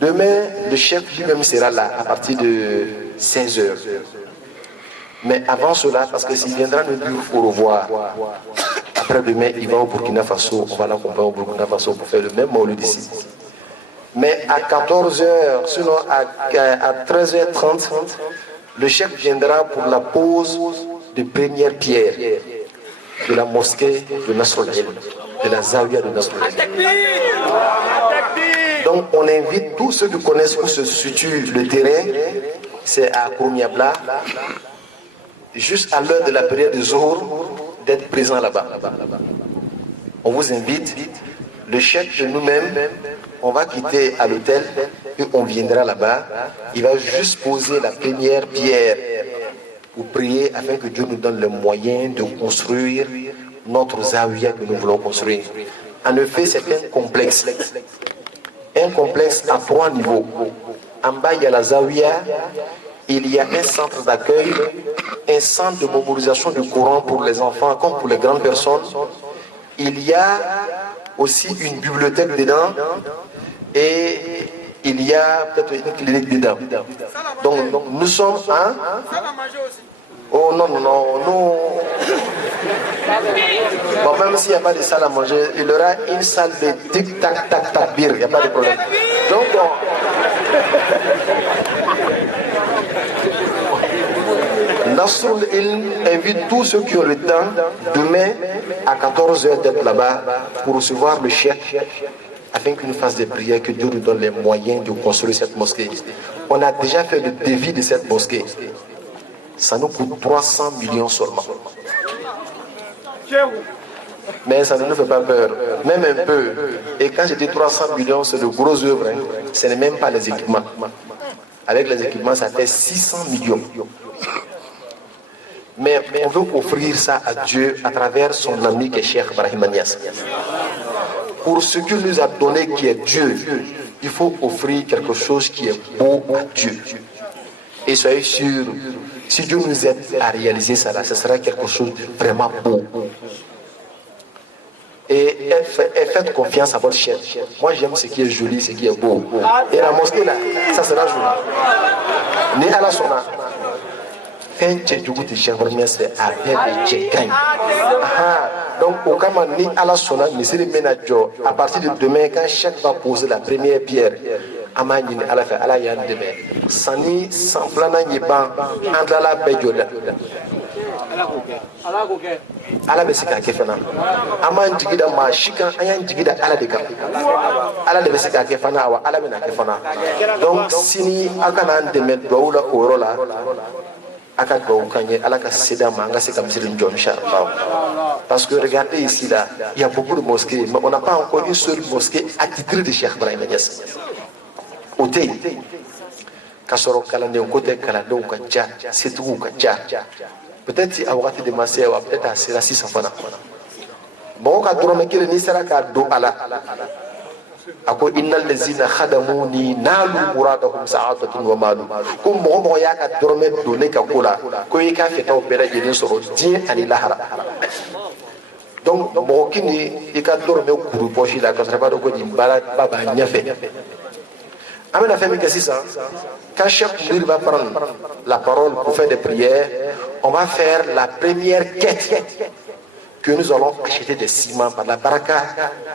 Demain, le chef lui-même sera là à partir de 16h. Mais avant cela, parce que s'il viendra nous dire au revoir, après demain, il va au Burkina Faso, on va l'accompagner au Burkina Faso pour faire le même maulid ici. Mais à 14h, sinon à 13h30, le chef viendra pour la pause de première pierre de la mosquée de Nasrul Ilm, de la Zawiya de Nasrul Ilm. Donc on invite tous ceux qui connaissent où se situe le terrain, c'est à Koumiabla, juste à l'heure de la période de Zohor, d'être présent là-bas. On vous invite, le chef de nous-mêmes, on va quitter à l'hôtel et on viendra là-bas. Il va juste poser la première pierre pour prier afin que Dieu nous donne le moyen de construire notre Zawiya que nous voulons construire. En effet, c'est un complexe. Un complexe à 3 niveaux. En bas, il y a la Zawiya, il y a un centre d'accueil, un centre de mobilisation du Coran pour les enfants comme pour les grandes personnes. Il y a aussi une bibliothèque dedans et il y a peut-être une clinique dedans. Donc nous sommes en... Oh non, nous... Bon, même s'il n'y a pas de salle à manger, il y aura une salle de tic-tac-tac-tac-bir, il n'y a pas de problème. Donc Nasrul Ilm invite tous ceux qui ont le temps demain à 14h d'être là-bas pour recevoir le chef afin qu'il nous fasse des prières, que Dieu nous donne les moyens de construire cette mosquée. On a déjà fait le devis de cette mosquée. Ça nous coûte 300 millions seulement. Mais ça ne nous fait pas peur, même un peu. Et quand je dis 300 millions, c'est de grosses œuvres. Hein. Ce n'est même pas les équipements. Avec les équipements, ça fait 600 millions. Mais on veut offrir ça à Dieu à travers son ami qui est Cheikh Ibrahim Niass. Pour ce qu'il nous a donné qui est Dieu, il faut offrir quelque chose qui est beau à Dieu. Et soyez sûrs, si Dieu nous aide à réaliser ça, là, ce sera quelque chose de vraiment beau. Et faites confiance à votre chef. Moi j'aime ce qui est joli, ce qui est beau. Et la mosquée là, ça sera joli. Ni à la sona. Donc au cas ni à la sona, à partir de demain, quand chef va poser la première pierre, Amandine à la fin, à la yann demain. Sani sans plan ban entre la béjola. Ala be sika ke fana aman jigida ma shikan ayan jigida ala de kan ala de be sika ke fana wa ala be na ke fana donc sini aka nan de met dawla orola aka do kanye ala ka sida ma nga sika misirin jo inchallah parce que regardez ici là il y a beaucoup de mosquées mais on n'a pas encore une seule mosquée attitrée de Cheikh Ibrahim Niass Otei kasoro kalande côté kalando ka ja setu ka ja peut-être si awati de masé ou peut-être à c'est la 600 fana bon ka drome kele ni sera ka do ala ako innal ladzina khadamuni nalu muradahum sa'atatun wa malu ko mo ya ka drome do ne ka kula ko yi ka feta o bela jeni soro din ani lahara donc mo kini e ka drome kuru pochi la ka sera ko di bala baba nyafe amena fait que c'est ça. Quand chaque leader va prendre la parole pour faire des prières, on va faire la première quête que nous allons acheter des ciments par la baraka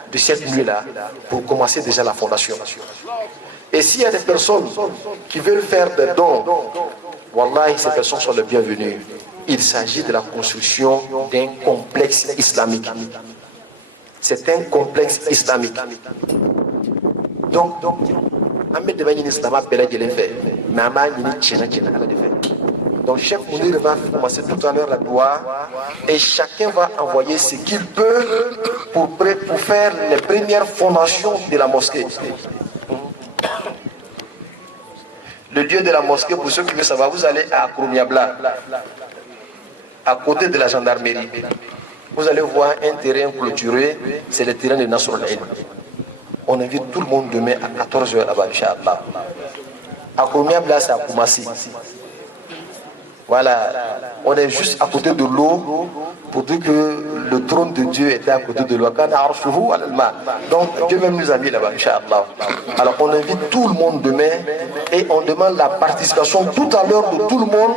de cette nuit-là pour commencer déjà la fondation. Et s'il y a des personnes qui veulent faire des dons, wallahi, ces personnes sont les bienvenues. Il s'agit de la construction d'un complexe islamique. C'est un complexe islamique. Donc donc chef Mounir va commencer tout à l'heure la doigt et chacun va envoyer ce qu'il peut pour faire les premières fondations de la mosquée. Le Dieu de la mosquée, pour ceux qui veulent savoir, vous allez à Kouroumiabla, à côté de la gendarmerie. Vous allez voir un terrain clôturé, c'est le terrain de Nasr al-Ilm. On invite tout le monde demain à 14h là-bas, Inch'Allah. À Kouroumiabla, c'est à Koumassi. Voilà, on est juste à côté de l'eau pour dire que le trône de Dieu était à côté de l'eau. Donc Dieu même nous a mis là-bas, Inch'Allah. Alors on invite tout le monde demain et on demande la participation tout à l'heure de tout le monde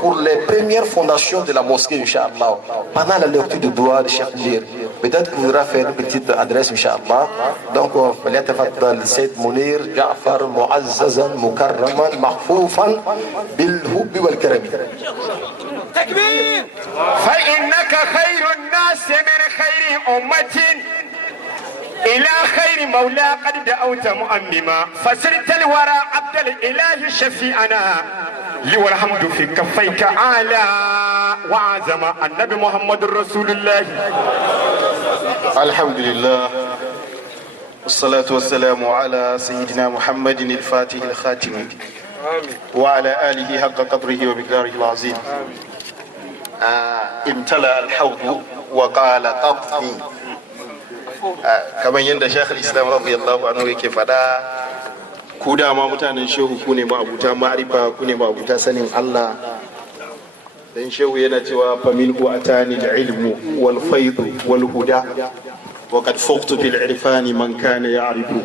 pour les premières fondations de la mosquée, Inch'Allah. Pendant la lecture de droit de Cheikh Dir, peut-être qu'il faudra faire une petite adresse, Inch'Allah. Donc, فليتفضل السيد منير جعفر معززا مكرما محفوفا بالحب والكرم. تكبير. فإنك خير الناس من خير أمة إلى خير مولى قد دعوت مؤمما فسرت الورى عبد الإله شفيعنا لي والحمد في كفيك أعلى وعزم النبي محمد رسول الله. الحمد لله والصلاة والسلام على سيدنا محمد الفاتح الخاتم وعلى آله حق قدره ومقداره العظيم. امتلأ الحوض وقال قطني. kamar yadda Sheikh Islam radiyallahu anhu yake fada, ku dama mutanen shehu ku ne ma'abuta ma'arifa, ku ne ma'abuta sanin Allah. Dan shehu yana cewa familhu atani al-ilmu wal faidu wal huda wa qad fuqtu bil irfani man kana ya'rifu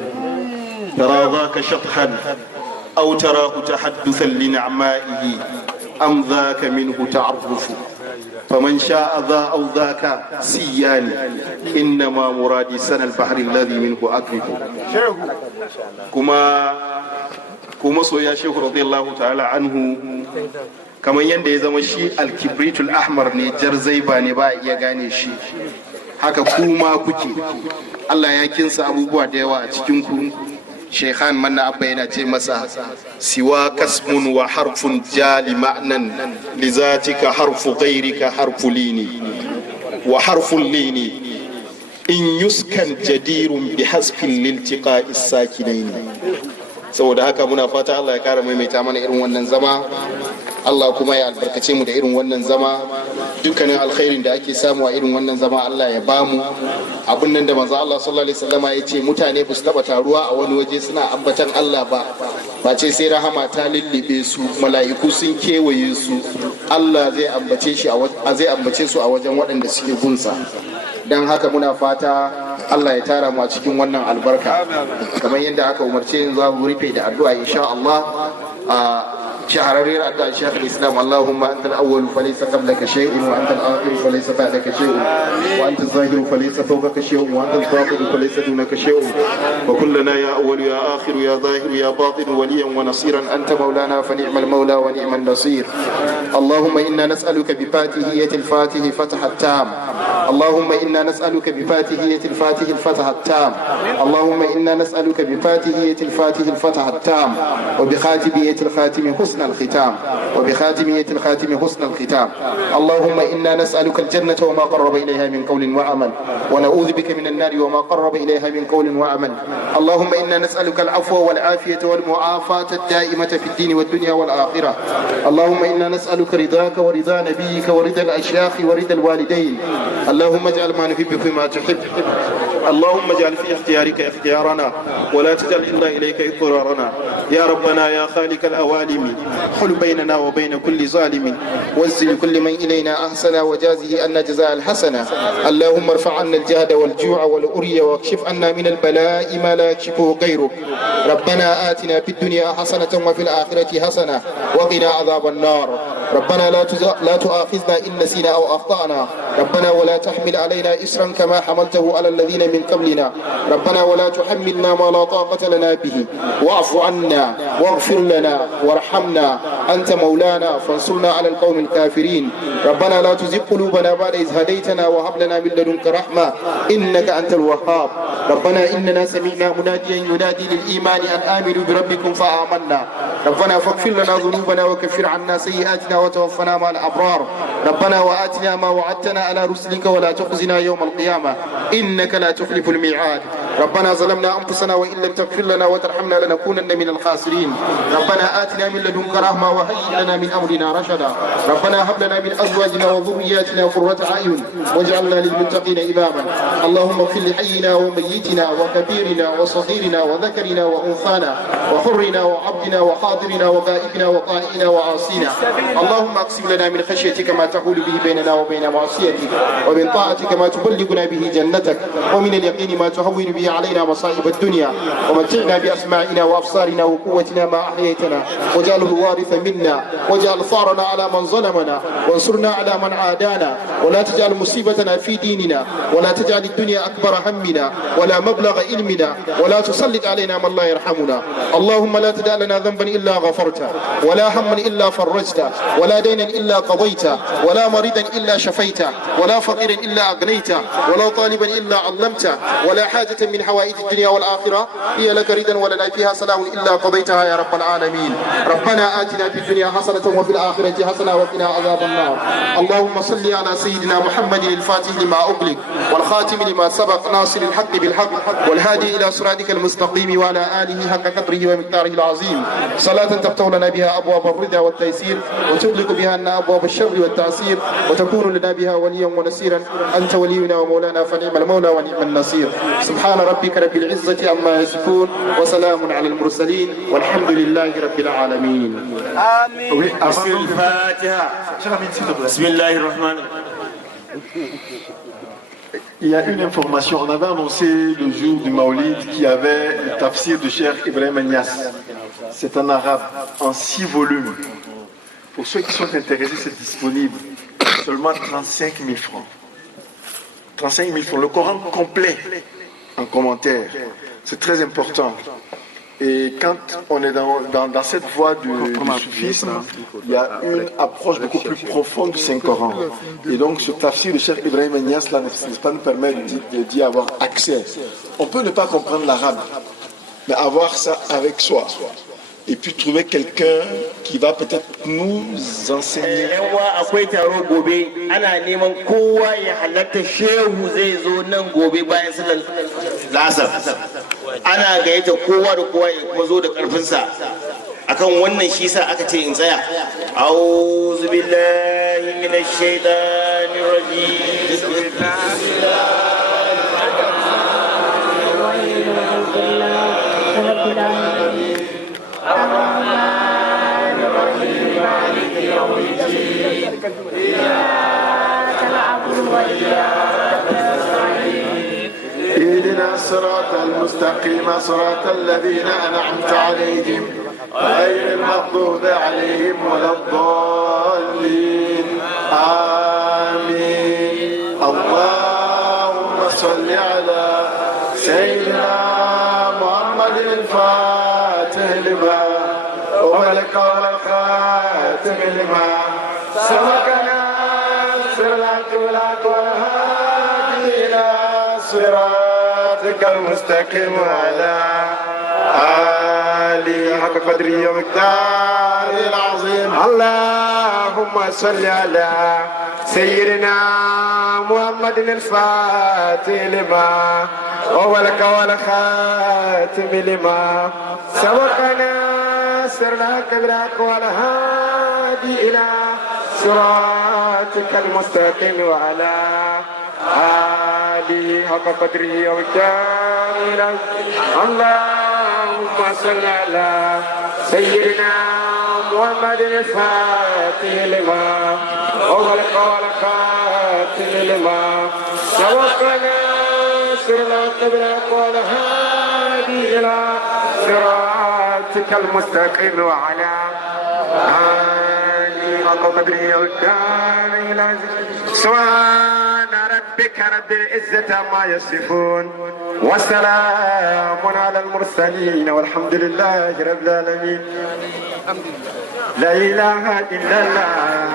tara dhaka shathan aw tarahu tahadduthan li ni'ma'ihi am dhaka minhu ta'arrufu فمن شاء ذا أو ذاك سياني إنما مرادي سن البحر الذي منه أقرب. كما سويا شيخ رضي الله تعالى عنه كما يندي زما شي الكبريت الأحمر ne jarzai ba ne ba iya gane shi haka kuma kuke. Allah ya kinsa abubuwa da yawa a cikin ku. Sheikhan Manna Abba yana ce masa siwa kasmun wa harfun jali ma'nan lizatika harfu ghairika harfu lini wa harfun lini in yuskan jadirun bi hasfin liltiqa'i sakinaini. Saboda haka muna fata Allah ya kara maimaita mana irin wannan zama, Allah kuma ya albarkace mu da irin wannan zama. Dukkanin alkhairin da ake samu a irin wannan zama Allah ya bamu. Abin nan da manzo Allah sallallahu alaihi wasallama ya ce mutane ba su taba taruwa a wani waje suna ambatan Allah ba ce sai rahama ta lullube su, mala'iku sun kewaye su, Allah zai ambace su a wajen waɗanda suke gunsa. Dan haka muna fata Allah ya tara mu a cikin wannan albarka kamar yadda aka umarce yin za mu rufe da addu'a insha Allah. شهرير أداء شيخ الإسلام اللهم أنت الأول فليس قبلك شيء وأنت الآخر فليس بعدك شيء وأنت الظاهر فليس فوقك شيء وأنت الباطن فليس دونك شيء وكلنا يا أول يا آخر يا ظاهر يا باطن وليا ونصيرا أنت مولانا فنعم المولى ونعم النصير. اللهم إنا نسألك بفاتحية الفاتح فتح التام. اللهم إنا نسألك بفاتحية الفاتح الفتح التام. اللهم إنا نسألك بفاتحية الفاتح الفتح التام وبخاتمية الخاتم حسن الختام وبخاتمية الخاتم حسن الختام. اللهم إنا نسألك الجنة وما قرب إليها من قول وعمل ونعوذ بك من النار وما قرب إليها من قول وعمل. اللهم إنا نسألك العفو والعافية والمعافاة الدائمة في الدين والدنيا والآخرة. اللهم إنا نسألك رضاك ورضا نبيك ورضا الأشياخ ورضا الوالدين. اللهم اجعل ما نحب فيما تحب. اللهم اجعل في اختيارك اختيارنا ولا تجعل إلا إليك اضطرارنا. يا ربنا يا خالق الأوالم حل بيننا وبين كل ظالم وانزل كل من إلينا أحسن وجازه أن جزاء الحسنة. اللهم ارفع عنا الجهد والجوع والأري واكشف عنا من البلاء ما لا يكشفه غيرك. ربنا آتنا في الدنيا حسنة وفي الآخرة حسنة وقنا عذاب النار. ربنا لا تؤاخذنا إن نسينا أو أخطأنا. ربنا ولا تحمل علينا إسرا كما حملته على الذين من قبلنا. ربنا ولا تحملنا ما لا طاقة لنا به واعف عنا واغفر لنا وارحمنا أنت مولانا فانصرنا على القوم الكافرين. ربنا لا تزغ قلوبنا بعد إذ هديتنا وهب لنا من لدنك رحمة إنك أنت الوهاب. ربنا إننا سمعنا مناديا ينادي للإيمان أن آمنوا بربكم فآمنا. ربنا فاغفر لنا ذنوبنا وكفر عنا سيئاتنا وتوفنا مع الأبرار. ربنا وآتنا ما وعدتنا على رسلك ولا تخزنا يوم القيامة إنك لا تخلف الميعاد. ربنا ظلمنا أنفسنا وإن لم تغفر لنا وترحمنا لنكونن من الخاسرين ربنا آتنا من لدنك رحمة وهيئ لنا من أمرنا رشدا ربنا هب لنا من أزواجنا وذرياتنا قرة أعين واجعلنا للمتقين إماما اللهم اغفر لحينا وميتنا وكبيرنا وصغيرنا وذكرنا وأنثانا وحرنا وعبدنا وحاضرنا وغائبنا وطائعنا وعاصينا اللهم اقسم لنا من خشيتك ما تحول به بيننا وبين معصيتك ومن طاعتك ما تبلغنا به جنتك ومن اليقين ما تهون به علينا مصائب الدنيا ومتعنا بأسماعنا وأبصارنا وقوتنا ما أحييتنا واجعله الوارث منا واجعل ثارنا على من ظلمنا وانصرنا على من عادانا ولا تجعل مصيبتنا في ديننا ولا تجعل الدنيا أكبر همنا ولا مبلغ علمنا ولا تسلط علينا من لا يرحمنا اللهم لا تدع لنا ذنبا إلا غفرته ولا هما إلا فرجته ولا دينا إلا قضيته ولا مريضا إلا شفيته ولا فقيرا إلا أغنيته ولا طالبا إلا علمته ولا حاجة من حوائج الدنيا والآخرة هي لك ردا ولنا فيها صلاح إلا قضيتها يا رب العالمين ربنا آتنا في الدنيا حسنة وفي الآخرة حسنة وقنا عذاب النار اللهم صل على سيدنا محمد الفاتح لما أغلق والخاتم لما سبق ناصر الحق بالحق والهادي إلى صراطك المستقيم وعلى آله حق قدره ومقداره العظيم صلاة تفتح لنا بها أبواب الرضا والتيسير وتغلق بها لنا أبواب الشر والتعسير وتكون لنا بها وليا ونصيرا أنت ولينا ومولانا فنعم المولى ونعم النصير سبحان ربك رب العزة عما يصفون وسلام على المرسلين والحمد لله رب العالمين آمين الفاتحة بسم الله الرحمن Il y a une information, on avait annoncé le jour du Maolid qu'il y avait le tafsir de Cheikh Ibrahim Niass. C'est en arabe, en 6 volumes. Pour ceux qui sont intéressés, c'est disponible. Seulement 35 000 francs. 35 000 francs. Le Coran complet en commentaire. C'est très important. Et quand on est dans cette voie du soufisme, il y a une approche beaucoup plus profonde du Saint-Coran. Et donc ce tafsir de Cheikh Ibrahim Niass là, ne pas nous permettre d'y avoir accès. On peut ne pas comprendre l'arabe, mais avoir ça avec soi. Et puis trouver quelqu'un qui va peut-être nous enseigner. akwai taro gobe ana neman kowa ya halatta shehu zai zo nan gobe bayan sallar lasar ana gayyata kowa da kowa ya kuma zo da karfinsa akan wannan shi sa aka ce in tsaya a'udhu billahi minash shaitanir rajim الرحمن الرحيم مالك يوم الدين إياك نعبد وإياك نستعين اهدنا الصراط المستقيم صراط الذين أنعمت عليهم غير المغضوب عليهم ولا الضالين آمين اللهم صل على سيدنا محمد الفاتح لما ولك والخاتم لما سبقنا صراط الحق والهادي إلى صراطك المستقيم وعلى آله حق قدره ومقداره العظيم اللهم صل على سيدنا محمد الفاتح لما ولك والخاتم لما سبقنا صراط الحق والهادي إلى صراطك المستقيم وعلى آله حق قدره ومقداره اللهم صل على سيدنا محمد الفاتح لما أغلق والخاتم لما سبقنا صراط الحق والهادي إلى صراطك المستقيم وعلى آله حق قدره ومقداره سبحان ربك رب العزة عما يصفون وسلام على المرسلين والحمد لله رب العالمين لا إله إلا الله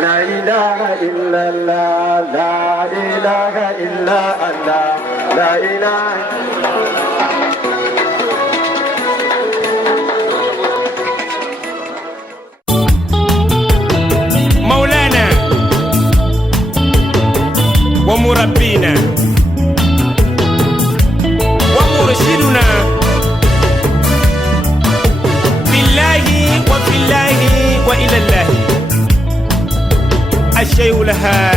لا إله إلا الله لا إله إلا الله لا إله مولانا ومربينا है